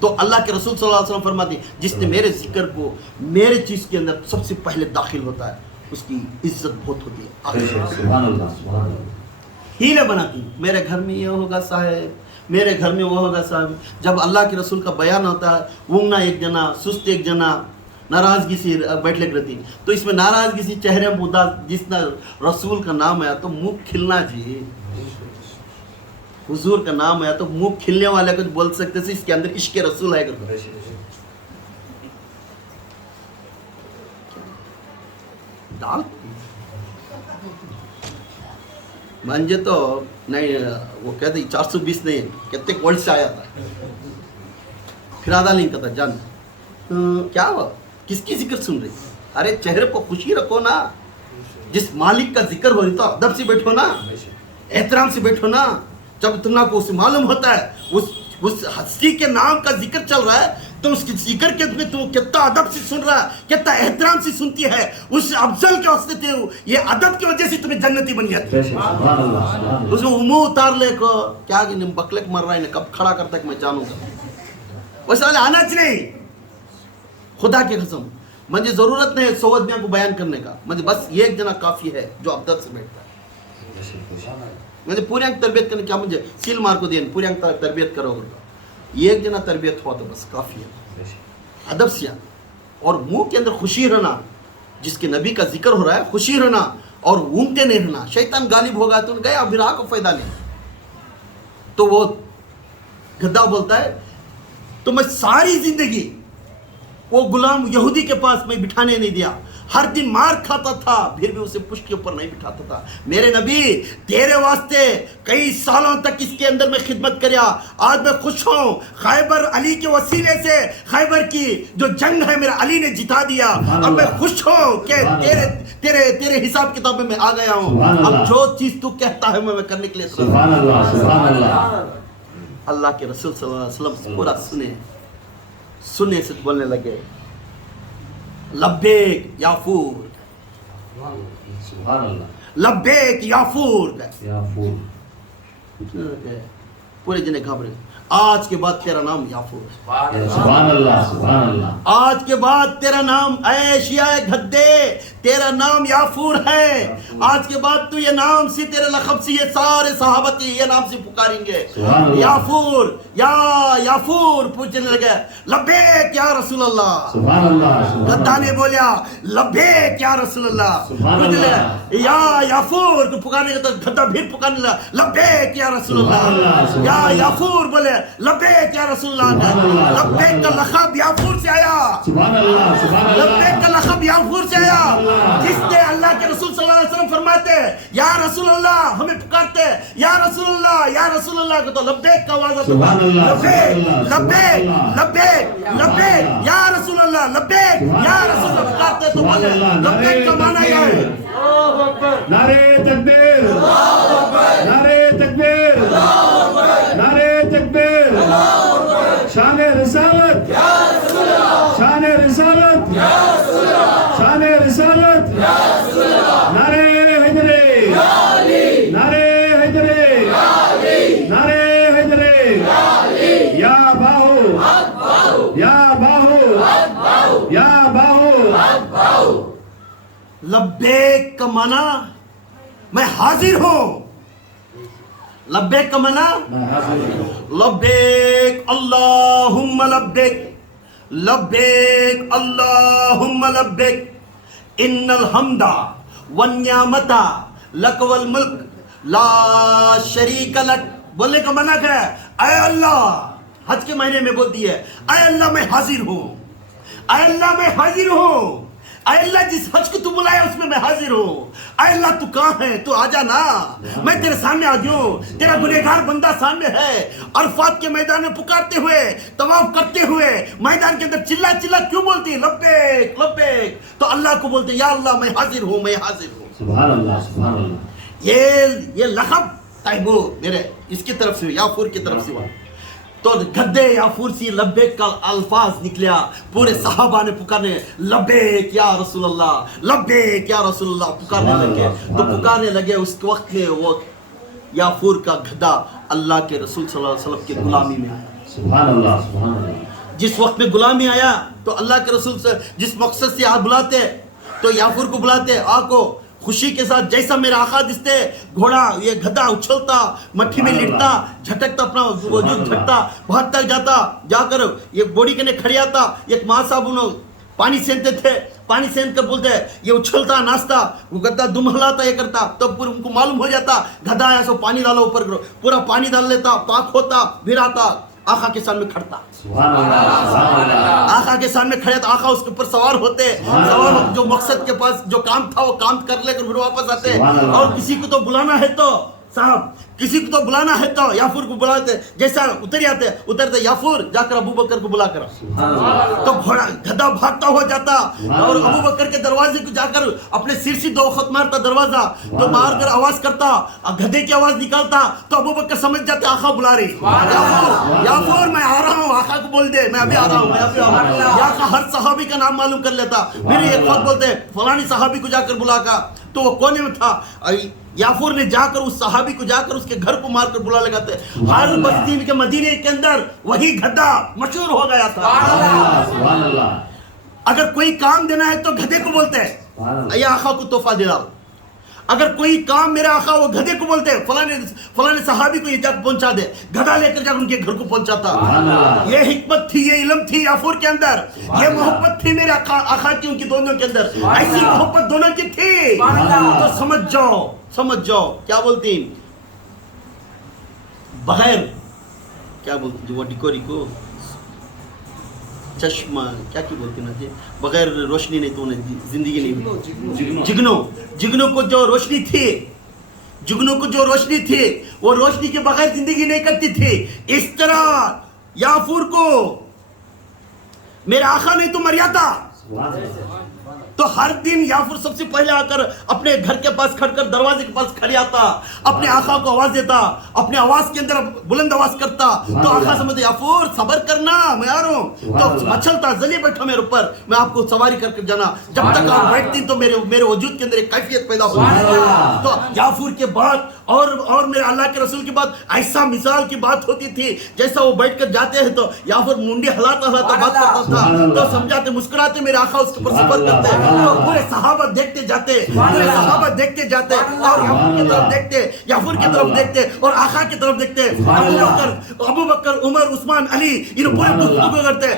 تو اللہ کے رسول صلی اللہ علیہ وسلم فرماتے ہیں جس نے میرے ذکر کو میرے چیز کے اندر سب سے پہلے داخل ہوتا ہے اس کی عزت بہت ہوتی ہے. سبحان اللہ سبحان اللہ. ہیلے بناتی میرے گھر میں یہ ہوگا صاحب, میرے گھر میں وہ ہوگا صاحب. جب اللہ کے رسول کا بیان ہوتا ہے, اونگنا ایک جنا, سست ایک جنا, ناراضگی سی بیٹھ لگ رہتی, تو اس میں ناراضگی سی چہرے مدا جس نے رسول کا نام آیا تو منہ کھلنا جی. حضور کا نام آیا تو منہ کھلنے والے کچھ بول سکتے تھے اس کے اندر عشق رسول ہے. ڈال منجے تو نہیں, وہ کہتے 420 نہیں, کتنے ورلڈ سے آیا تھا. پھر آدھا نہیں کہتا جان کیا ہوا, کس کی ذکر سن رہی. ارے چہرے کو خوشی رکھو نا, جس مالک کا ذکر ہو رہی تو ادب سے بیٹھو نا, احترام سے بیٹھو نا. جب تم کو اسے معلوم ہوتا ہے اس ہستی کے نام کا ذکر چل رہا ہے تو اس کے ذکر کے میں تو کتنا ادب سے سن رہا ہے, کتنا احترام سے سنتی ہے, اس افضل کے واسطے تھے یہ ادب کی وجہ سے تمہیں جنتی بن جاتی ہے. اس میں منہ اتار لے کو کیا بکلک مر رہا ہے, کب کھڑا کرتا ہے کہ میں جانوں گا. ویسے والے آنا چاہیے. خدا کی قسم مجھے ضرورت نہیں ہے 100 آدمیوں کو بیان کرنے کا, مجھے بس یہ ایک جنا کافی ہے جو ابدل سے بیٹھتا ہے. مجھے پوری انک تربیت کرنے کیا, مجھے سیل مار کو دین پوری انک تربیت کرو گا, یہ ایک جنا تربیت ہوا تو بس کافی ہے. ادب سے اور منہ کے اندر خوشی رہنا, جس کے نبی کا ذکر ہو رہا ہے خوشی رہنا اور اونگتے نہیں رہنا. شیطان غالب ہوگا تو گیا اب راہ کو فائدہ نہیں. تو وہ گدھا بولتا ہے تو میں ساری زندگی وہ غلام یہودی کے پاس میں بٹھانے نہیں دیا, ہر دن مار کھاتا تھا پھر بھی اسے پشت کے اوپر نہیں بٹھاتا تھا. میرے نبی تیرے واسطے کئی سالوں تک اس کے اندر میں خدمت کریا, آج میں خوش ہوں. خیبر علی کے وسیلے سے خیبر کی جو جنگ ہے میرا علی نے جتا دیا. اب میں خوش ہوں کہ تیرے حساب کتاب میں آ گیا ہوں. اب جو چیز تو کہتا ہے میں کرنے کے لیے سبحان اللہ سبحان اللہ. اللہ کے رسول صلی اللہ علیہ وسلم پورا سنے سے بولنے لگے لبیک یافور, سبحان اللہ, لبیک یافور. پورے جنے گھبرے, آج کے بعد تیرا نام یافور ہے. سبحان اللہ سبحان اللہ. آج کے بعد تیرا نام اے شیعہ گھدے, تیرا نام یافور ہے. آج کے بعد تو یہ نام سے تیرے لقب سے یہ سارے صحابت یہ نام سے پکاریں گے یافور یا یافور. پوچھنے لگے لبیک یا رسول اللہ. سبحان اللہ. گدھا نے بولیا لبیک یا رسول اللہ. پوچھنے لگے یا یافور تو پکارنے لگا, تو گدھا پھر پکارنے لگا لبیک یا رسول اللہ. یا یافور بولے لبیک یا رسول اللہ. لبیک کا لقب یافور سے آیا. سبحان اللہ سبحان اللہ. لبیک کا لقب یافور سے آیا, جس نے اللہ کے رسول صلی اللہ علیہ وسلم فرماتے یا رسول اللہ ہمیں پکارتے یا رسول اللہ یا رسول اللہ, تو لبیک کا آواز آتا ہے لبیک لبیک لبیک لبیک یا رسول اللہ, لبیک یا رسول اللہ پکارتے تو بولے لبیک کا معنی یہ ہے. نعرے تکبیر, نعرے تکبیر, نعرے تکبیر. شان رسالت, شان رسالت, شان رسالت. نعرے حیدری, نعرے حیدری, نعرے حیدری. یا باہو, یا باہو, یا باہو. لبیک کا معنی میں حاضر ہوں. لبیک کا معنی لبیک اللہم لبیک, لبیک اللہم لبیک. ان الحمد वन्यामता लकवल मुल्क ला शरीक लक, बोलने का मना है ऐ अल्लाह, हज के महीने में बोलती है ऐ अल्लाह मैं हाजिर हूँ, ऐ अल्लाह मैं हाजिर हूँ, ऐ अल्लाह जिस हज को तू बुलाया उसमें मैं हाजिर हूँ, ऐ अल्लाह तू कहाँ है, तू आजा ना, मैं तेरे सामने आ गया हूँ, तेरा गुनहगार बंदा सामने है। अरफात के मैदान में पुकारते हुए, तवाफ करते हुए मैदान के अंदर चिल्ला चिल्ला क्यों बोलती है लब्बैक लब्बैक, तो अल्लाह को बोलते या अल्लाह मैं हाजिर हूँ, मैं हाजिर हूँ। सुभान अल्लाह, सुभान अल्लाह। ये लक़ब तैबूर मेरे इसकी तरफ से, याफूर की तरफ से हुआ। तो गद्दे याफूर से लब्बैक का अल्फाज निकला, पूरे सहाबा ने पुकारने लब्बैक या रसूल अल्लाह, लब्बैक या रसूल अल्लाह पुकारने लगे। तो पुकारने लगे उस वक्त में वो याफूर का गधा अल्लाह के रसूल सल्लल्लाहु अलैहि वसल्लम की गुलामी में आया। सुभान अल्लाह, सुभान अल्लाह। जिस वक्त में गुलामी आया तो अल्लाह के रसूल से जिस मकसद से आप बुलाते तो याफूर को बुलाते, आको खुशी के साथ जैसा मेरा आका दिसते, घोड़ा ये गधा उछलता, मट्टी में लिटता, झटकता, अपना वजूद झटता, भागता जाता, जाकर ये बॉडी के ने खड़ी आता, एक माँ साहब उन्होंने पानी सेनते थे, पानी सेन कर बोलते ये उछलता नाचता, वो गद्दा दुम हलाता ये करता, तब तो उनको मालूम हो जाता गधा आया सो पानी डालो ऊपर करो, पूरा पानी डाल लेता, पाक होता, फिर आता आका के सामने खड़ता, आका के सामने खड़े तो आका उसके ऊपर सवार होते, सवार जो मकसद के पास जो काम था वो काम कर लेकर फिर वापस आते। और किसी को तो बुलाना है तो साहब, किसी को तो बुलाना है तो याफूर को बुलाते, जैसा उतर आते उतरते याफूर जाकर अबू बकर को बुला कर, तो घोड़ा गधा भागता हुआ जाता और अबू बकर के दरवाजे को जाकर अपने सिर से दो खत मारता दरवाजा, तो मार कर आवाज करता, गधे की आवाज निकालता, तो अबू बकर समझ जाते आका बुला रही, याफूर मैं आ रहा हूँ, आका को बोल दे मैं अभी आ रहा हूँ, मैं अभी आ रहा हूँ। या का हर सहाबी का नाम मालूम कर लेता, फिर एक बात बोलते फलानी सहाबी को जाकर बुला का, तो वो कोने में था, याफूर ने जाकर उस सहाबी को जाकर उसके घर को मारकर बुला लगाते। हर बस्ती के मदीने के अंदर वही गधा मशहूर हो गया था। अगर कोई काम देना है तो गधे को बोलते हैं या आका को तोहफा दे डाल, अगर कोई काम मेरा आका वो गधे को बोलते हैं फलाने सहाबी को ये जाकर पहुंचा दे, गधा लेकर जाकर उनके घर को पहुंचाता। ये हिकमत थी, ये इल्म थी याफूर के अंदर, ये मोहब्बत थी मेरे आका की उनकी दोनों के अंदर, ऐसी मोहब्बत दोनों की थी। तो समझ जाओ क्या बोलती बगैर क्या बोलती जो वो डिकोरी को चश्मा क्या की बोलती ना, बगैर रोशनी नहीं तो उन्हें जिंदगी नहीं। जिगनों को जो रोशनी थी, जुगनों को जो रोशनी थी वो रोशनी के बगैर जिंदगी नहीं करती थी। इस तरह याफूर को मेरा आका नहीं तो मर जाता। तो हर दिन याफूर सबसे पहले आकर अपने घर के पास खड़कर दरवाजे के पास खड़े आता, अपने आका को आवाज देता, अपने आवाज के अंदर बुलंद आवाज करता, तो आका समझते याफूर सबर करना मैं आ रहा हूँ, तो मचलता जलिए बैठो मेरे ऊपर, मैं आपको सवारी करके जाना, जब तक आप बैठती तो मेरे वजूद के अंदर एक कैफियत पैदा होती। तो याफूर के बाद और मेरे अल्लाह के रसूल की बात ऐसा मिसाल की बात होती थी, जैसा वो बैठ कर जाते हैं तो याफूर मुंडी हलाता बात करता था, तो समझाते मुस्कुराते मेरे आका उसके ऊपर सफर करते, तो पूरे सहाबा देखते जाते, पूरे सहाबा देखते जाते और याफूर की तरफ देखते और आका की तरफ देखते, अबू बकर उमर उस्मान अली इन पूरे गुफ्तगू करते,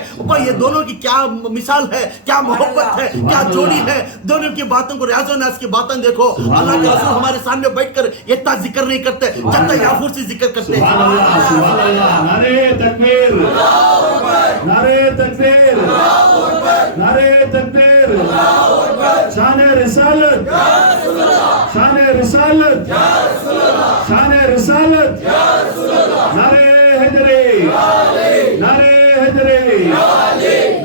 ये दोनों की क्या मिसाल है, क्या मोहब्बत है, क्या जोड़ी है, दोनों की बातों को रियाज़ो नास की बातें देखो। अल्लाह के रसूल हमारे सामने बैठकर इतना जिक्र नहीं करते जब तक याफूर से जिक्र करते। नारे तकबीर, नारे तकबीर, नारे तकबीर, शान रिसालत, शान रिसालत, शान रिसालत, नारे हैदरी, नारे हैदरी,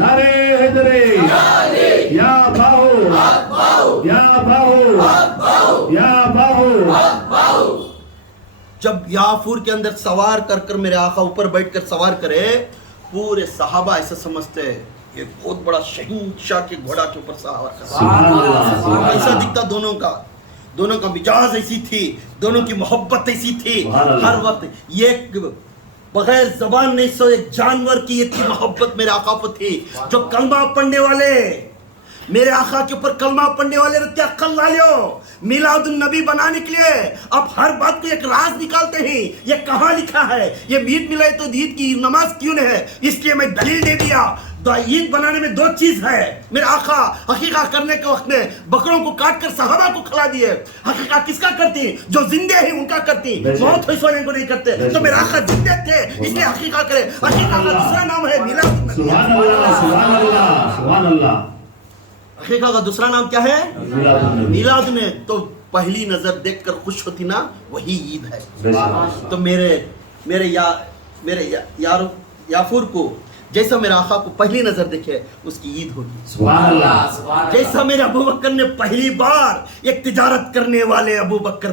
नारे हैदरी, या बाहु, या बाहु, या बाहु। जब याफूर के अंदर सवार कर मेरे आका ऊपर बैठकर सवार करे, पूरे सहाबा ऐसा समझते ये बहुत बड़ा शहंशाह के घोड़ा के ऊपर सवार कर, ऐसा दिखता दोनों का मिजाज ऐसी थी, दोनों की मोहब्बत ऐसी थी, हर वक्त ये बगैर जबान नहीं सो एक जानवर की इतनी मोहब्बत मेरे आका पर थी। जो कलमा पढ़ने वाले मेरे आका के ऊपर कलमा पढ़ने वाले क्या अक्ल ला लो, मिलादुन नबी बनाने के लिए आप हर बात को एक राज निकालते हैं, ये कहाँ लिखा है, ये ईद मिलाए तो ईद की नमाज क्यों नहीं है, इसलिए मैं दलील दे दिया। ईद बनाने में दो चीज है। मेरे आका हकीका करने के वक्त में बकरों को काट कर सहाबा को खिला दिए। हकीका किसका करती? जो जिंदे हैं उनका करती, मौत हुई सोने को नहीं करते। तो मेरे आका जिंदे थे इसलिए हकीका करे। हकीका का दूसरा नाम है मिलाद। सुभान अल्लाह, सुभान अल्लाह, सुभान अल्लाह। हकीका का दूसरा नाम क्या है? मिलाद ने तो पहली नजर देखकर खुश होती ना, वही ईद है। तो मेरे याफूर को जैसा मेरे आका को पहली नजर देखे उसकी ईद होगी। सुभान अल्लाह। जैसा मेरे अबू बकर ने पहली बार एक तिजारत करने वाले अबू बकर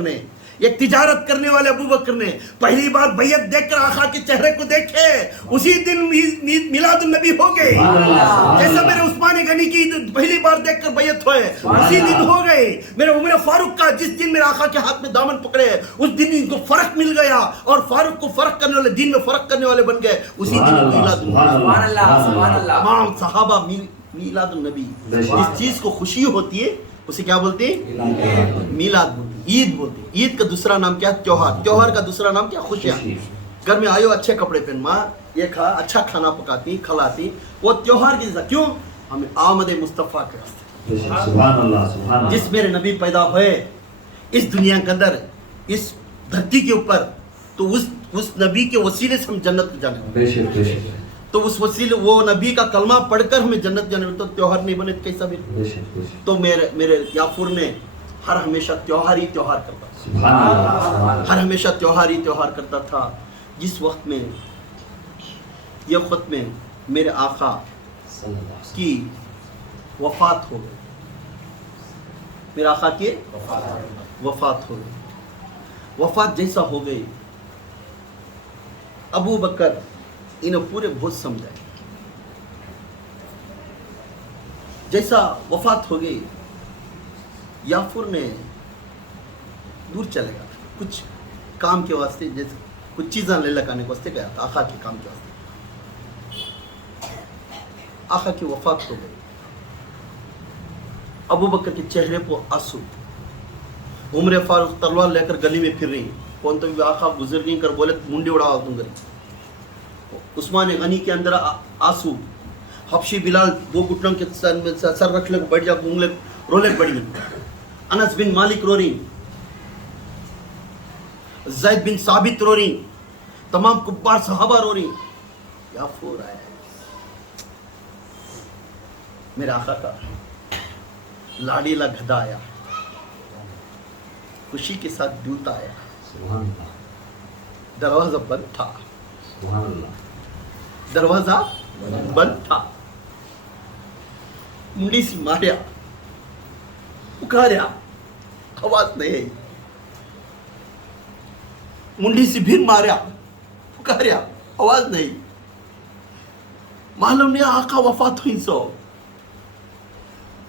ने पहली बार बैयत देखकर आका के चेहरे को देखे, उसी दिन मिलाद नबी हो गए। जैसा मेरे उस्मान गनी की पहली बार देखकर बैयत हुए, उसी दिन हो गए। मेरे उमर फारूक का जिस दिन मेरे आका के हाथ में दामन पकड़े, उस दिन इनको फर्क मिल गया और फारूक को फर्क करने वाले, दिन में फर्क करने वाले बन गए। उसी दिन मिलाद तमाम सहाबा मिलाद नबी। इस चीज को खुशी होती है, उसे क्या बोलते हैं? मिलाद बोलते, ईद बोलते। ईद का दूसरा नाम क्या? त्योहार। त्योहार का दूसरा नाम क्या? खुशियाँ। घर में आयो अच्छे कपड़े पहन, माँ ये खा, अच्छा खाना पकाती खिलाती, वो त्योहार की जैसा। क्यों? हमें आमद मुस्तफ़ा के रास्ते। सुभान अल्लाह, सुभान अल्लाह। जिस मेरे नबी पैदा हुए इस दुनिया के अंदर, इस धरती के ऊपर, तो उस नबी के वसीले से हम जन्नत को जाने। तो उस वसीले वो नबी का कलमा पढ़कर हमें जन्नत जाने। तो त्योहार नहीं बने कैसा भी। तो मेरे याफूर ने हर हमेशा त्योहार ही त्योहार करता था। हर हमेशा त्योहार ही त्योहार करता था। जिस वक्त में मेरे आका की वफात हो गई, मेरे आका की वफात हो गई। वफात जैसा हो गई, अबू बकर इन्हें पूरे बहुत समझाए। जैसा वफात हो गई, याफूर ने दूर चले गया, कुछ काम के वास्ते, जैसे कुछ चीज़ें ले लगाने के वास्ते गया था, आका के काम के वास्ते। आका की वफात हो गई। अबू बकर के चेहरे पर आंसू। उमर फारूक तलवार लेकर गली में फिर रही, कौन तो आका गुजर गई कर बोले मुंडी उड़ावा दूंगा। उस्मान गनी के अंदर आंसू। हबशी बिलाल वो घुटनों के सर रख ले, बैठ जा, घूंगले रोले बढ़ गई। अनस बिन मालिक रो रही, ज़ैद बिन साबित रो रही, तमाम कुब्बार सहाबा रो रही। याफूर आया, मेरे आका का लाडीला गधा आया, खुशी के साथ दूत आया। दरवाजा बंद था, दरवाजा बंद था। मुंडी से मारिया, पुकारिया, आवाज नहीं आई। मुंडी से फिर मारिया, पुकारिया, आवाज नहीं। मालूम नहीं आका वफात हुई। सो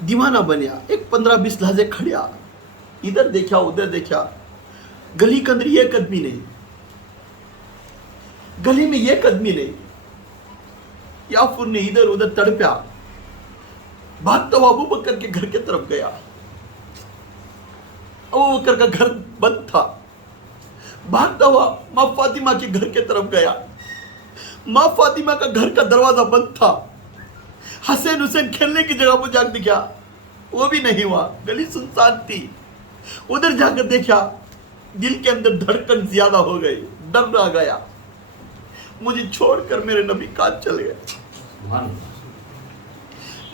दीवाना बनिया। एक 15-20 लहजे खड़िया, इधर देखा उधर देखा, गली के अंदर एक आदमी नहीं, गली में एक आदमी नहीं। याफूर ने इधर उधर तड़पया, भागता हुआ अबू बकर के घर के तरफ गया। अबू बकर का घर बंद था। भागता हुआ माँ फातिमा के घर के तरफ गया। माँ फातिमा का घर का दरवाजा बंद था। हसैन हुसैन खेलने की जगह पर जाकर देखा, वो भी नहीं हुआ, गली सुनसान थी। उधर जाकर देखा, दिल के अंदर धड़कन ज्यादा हो गई, डर आ गया। मुझे छोड़कर मेरे नबी काज चल गए,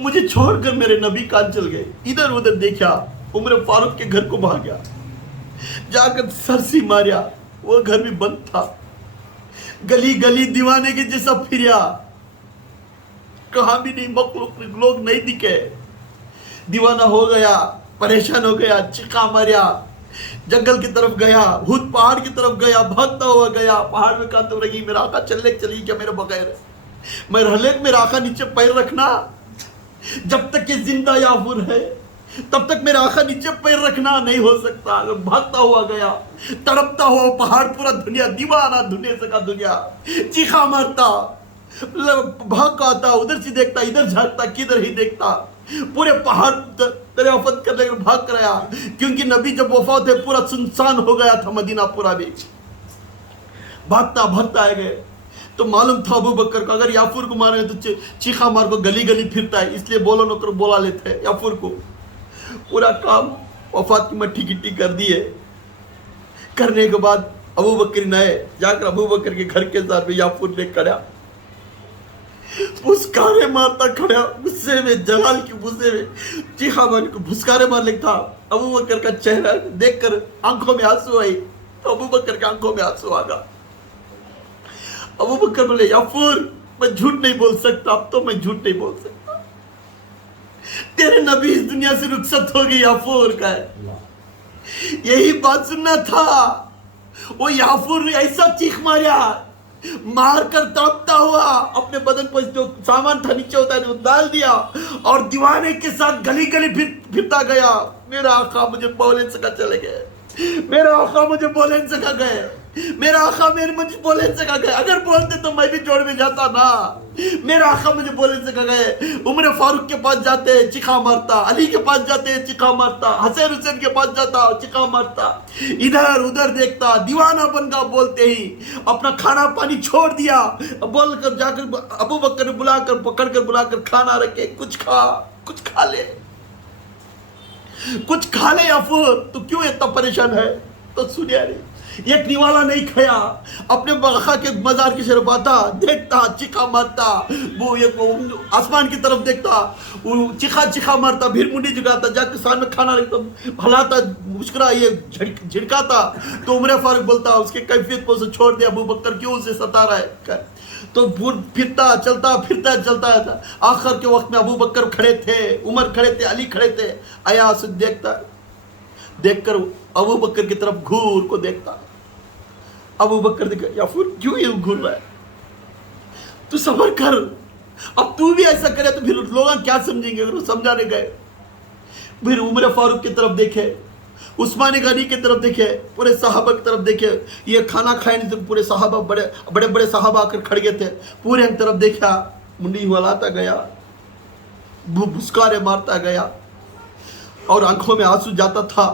मुझे छोड़कर मेरे नबी काज चल गए। इधर उधर देखा, उमर फारूक के घर को भाग गया, जाकर सरसी मारिया, वो घर भी बंद था। गली गली दीवाने के जैसा फिरिया, कहाँ भी नहीं, मखलूक लोग नहीं दिखे। दीवाना हो गया, परेशान हो गया, चिक्का मारिया, जंगल की तरफ गया, हुद पहाड़ की तरफ गया, भागता हुआ गया। पहाड़ में कांत लगी, मेरा आका चलने चली क्या मेरे बगैर? मैं रहले मेरा आका नीचे पैर रखना, जब तक ये जिंदा याफूर है तब तक मेरा आका नीचे पैर रखना नहीं हो सकता। भागता हुआ गया, तड़पता हुआ पहाड़, पूरा दुनिया दीवाना, दुनिया से का दुनिया, चीखा मारता, भाग आता, उधर से देखता, इधर झांकता, किधर ही देखता, पूरे पहाड़ दरियाफत करने को भाग कर आया। क्योंकि नबी जब वफात है पूरा सुनसान हो गया था मदीना पूरा भी। भागता भागता आ गए, तो मालूम था अबू बकर को अगर याफूर को मारे तो चीखा मार को गली गली फिरता है, इसलिए बोलो नौकर बोला लेते हैं याफूर को। पूरा काम वफात की मट्टी गिट्टी कर दिए। करने के बाद अबू बकर नए जाकर अबू बकर के घर के साथ में याफूर ने खड़ा, भुसकारे मारता खड़ा, गुस्से में, जलाल के गुस्से में चीखा मार को भुसकारे मार लेता। अबू बकर का चेहरा देखकर आंखों में आंसू आई, तो अबू बकर के आंखों में आंसू आ गया। अबू बकर बोले याफूर मैं झूठ नहीं बोल सकता, अब तो मैं झूठ नहीं बोल सकता, तेरे नबी इस दुनिया से रुखसत हो गई याफूर का है। यही बात सुनना था। वो याफूर ने ऐसा चीख मारा, मार कर तड़पता हुआ अपने बदन पर जो सामान था नीचे होता है वो डाल दिया और दीवाने के साथ गली गली फिरता गया। मेरा आका मुझे बोले सका चले गए, मेरा आका मुझे बोले सका गए, मेरा आका मुझे बोले सका गए। अगर बोलते तो मैं भी जोड़ में जाता ना। मेरा आका मुझे बोले सका गए। उमर फारूक के पास जाते चिखा मारता, अली के पास जाते चिखा मारता, हसन हुसैन के पास जाता चिखा मारता, इधर उधर देखता, दीवाना बन गया। बोलते ही अपना खाना पानी छोड़ दिया, बोलकर जाकर अबू बकर बुलाकर पकड़ कर बुलाकर खाना रखे, कुछ खा ले, कुछ खा ले याफूर, तू क्यों इतना परेशान है? तो सुनिया रे, एक निवाला नहीं खाया, अपने आका के मजार की तरफ आता, देखता, चिखा मारता, वो एक आसमान की तरफ देखता, वो चिखा मारता, भीड़ मुंडी जगाता, जाकर सामने खाना रखता, हलाता, मुस्कुरा, ये झिड़काता। तो उमर फारूक बोलता उसके कैफियत को उसे छोड़ दिया, अबू बकर क्यों उसे सता रहा है? तो फिरता चलता था। आखिर के वक्त में अबू बकर खड़े थे, उमर खड़े थे, अली खड़े थे। आया देखकर अबू बकर की तरफ घूर को देखता। अबू बकर देखा याफूर क्यों ये घूर रहा है, तू सब्र कर, अब तू भी ऐसा करे तो फिर लोग क्या समझेंगे? अगर वो समझाने गए, फिर उमर फारूक की तरफ देखे, उस्मान गनी की तरफ देखे, पूरे सहाबा की तरफ देखे। ये खाना खाए नहीं तो पूरे सहाबा बड़े बड़े सहाबा आकर खड़ गए थे। पूरे की तरफ देखा, मुंडी हिलाता गया, भुसकारे मारता गया और आंखों में आंसू जाता था।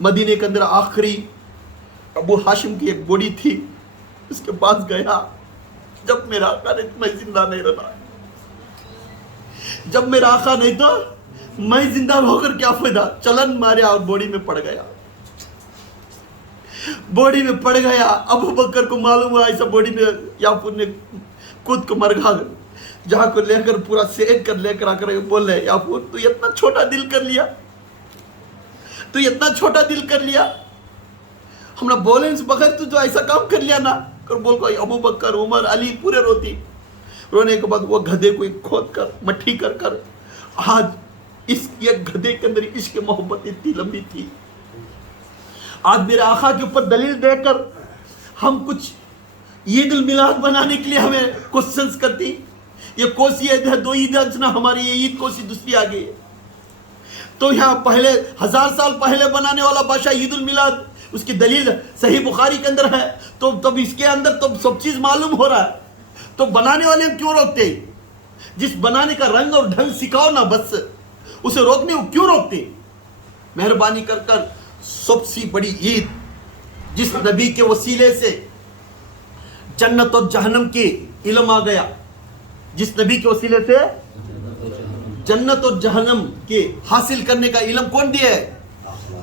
मदीने के अंदर आखिरी अबू हाशिम की एक बॉडी थी, उसके पास गया। जब मेरा आका नहीं तो मैं जिंदा नहीं रहा, जब मेरा आका नहीं तो मैं जिंदा होकर क्या फायदा? चलन मारा और बॉडी में पड़ गया, बॉडी में पड़ गया। अबू बकर को मालूम हुआ ऐसा बॉडी में याफूर ने खुद को मरघा जहाँ को लेकर पूरा सेक कर लेकर आकर बोल रहे याफूर तू इतना छोटा दिल कर लिया, तू इतना छोटा दिल कर लिया, हमरा बोलने से बगैर तू जो ऐसा काम कर लिया ना। कर बोल को अबू बकर, उमर, अली पूरे रोती। रोने के बाद वो गधे को खोद कर मट्टी कर कर आज इस एक गधे के अंदर इश्क मोहब्बत इतनी लंबी थी। आज मेरे आका के ऊपर दलील देकर हम कुछ ईद उल मिलाद बनाने के लिए हमें क्वेश्चंस करती। ये कोसी ईद है, 2 ईद ना हमारी, ये ईद कोसी दूसरी आ गई है। तो यहाँ पहले 1000 साल पहले बनाने वाला बादशाह ईद उल मिलाद, उसकी दलील सही बुखारी के अंदर है। तो तब इसके अंदर तो सब चीज मालूम हो रहा है, तो बनाने वाले हम क्यों रोकते? जिस बनाने का रंग और ढंग सिखाओ ना, बस उसे रोकने क्यों रोकते? मेहरबानी कर कर सबसे बड़ी ईद जिस नबी के वसीले से जन्नत और जहन्नम के इल्म आ गया, जिस नबी के वसीले से जन्नत और जहन्नम के हासिल करने का इल्म कौन दिया है?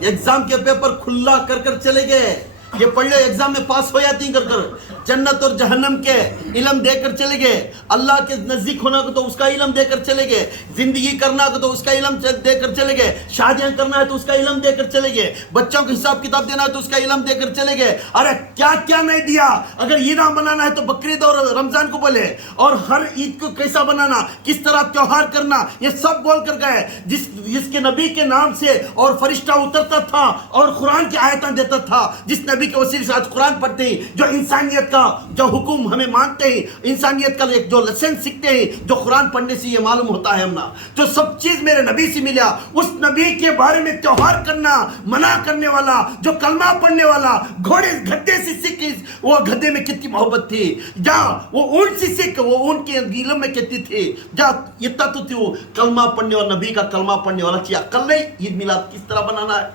एग्जाम के पेपर खुला कर कर चले गए, ये पढ़ लो एग्जाम में पास हो जाती कर कर, जन्नत और जहन्नम के इल्म देकर चले गए। अल्लाह के नजदीक होना को तो उसका इल्म देकर चले गए, जिंदगी करना को तो उसका इल्म देकर चले गए, शादियां करना है तो उसका इल्म देकर चले गए, बच्चों को हिसाब किताब देना है तो उसका इल्म देकर चले गए। अरे क्या क्या नहीं दिया। अगर ईद मनाना है तो बकरीद और रमजान को बोले, और हर ईद को कैसा बनाना, किस तरह त्योहार करना, ये सब बोल कर गए। जिसके नबी के नाम से और फरिश्ता उतरता था और कुरान की आयतें देता था, जिस नबी के वसीले से आज कुरान पढ़ते हैं, जो इंसानियत का जो हुक्म हमें मानते हैं, इंसानियत का एक जो लेसन सीखते हैं, जो कुरान पढ़ने से ये मालूम होता है हमना, जो सब चीज मेरे नबी से मिला, उस नबी के बारे में त्योहार करना मना करने वाला, जो कलमा पढ़ने वाला, घोड़े गद्दे से सीख, वो गद्दे में कितनी मोहब्बत थी, जा वो ऊंट से सीख, वो ऊंट के गीलों में कितनी थी, जा इतना तो थी वो कलमा पढ़ने वाला, नबी का कलमा पढ़ने वाला चाहिए। कल नहीं ईद मिलाद किस तरह बनाना है,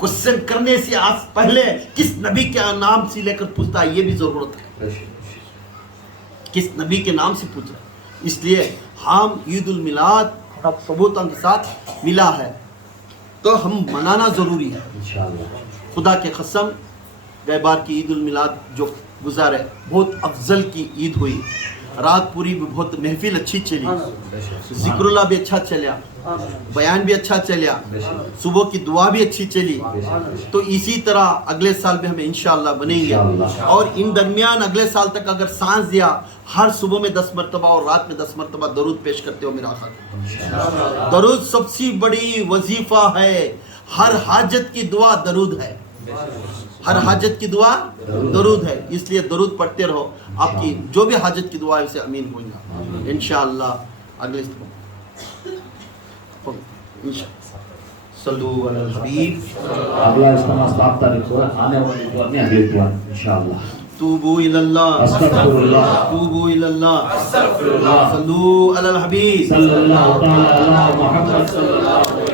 क्वेश्चन करने से आज पहले किस नबी के नाम से लेकर पूछता है, ये भी जरूरत है, किस नबी के नाम से पूछा। इसलिए हम ईद उल मिलाद अब सबूतों के साथ मिला है तो हम मनाना जरूरी है इंशाअल्लाह। खुदा के कसम। गए बार की ईद उल मिलाद जो गुजारे बहुत अफजल की ईद हुई, रात पूरी भी बहुत महफिल अच्छी चली, जिक्रुल्लाह भी अच्छा चला, बयान भी अच्छा चला, सुबह की दुआ भी अच्छी चली। तो इसी तरह अगले साल भी हमें इंशाअल्लाह बनेंगे। और इन दरमियान अगले साल तक अगर सांस दिया, हर सुबह में 10 मरतबा और रात में 10 मरतबा दरूद पेश करते हो मेरा आका। दरूद सबसे बड़ी वजीफा है, हर हाजत की दुआ दरूद है, हर हाजत की दुआ दरूद है। इसलिए दरूद पढ़ते रहो, आपकी जो भी हाजत की दुआ है उसे अमीन होगा इंशाअल्लाह। अगले सल्लु अलल हबीब। अगला इज्तिमा 7 तारीख को है, आने वाली दुआ में अगली दुआ इंशाअल्लाह। तूबू इलल्लाह, अस्तगफिरुल्लाह, तूबू इलल्लाह, अस्तगफिरुल्लाह, सल्लु अलल हबीब सल्लल्लाहु तआला अला मुहम्मद सल्लल्लाहु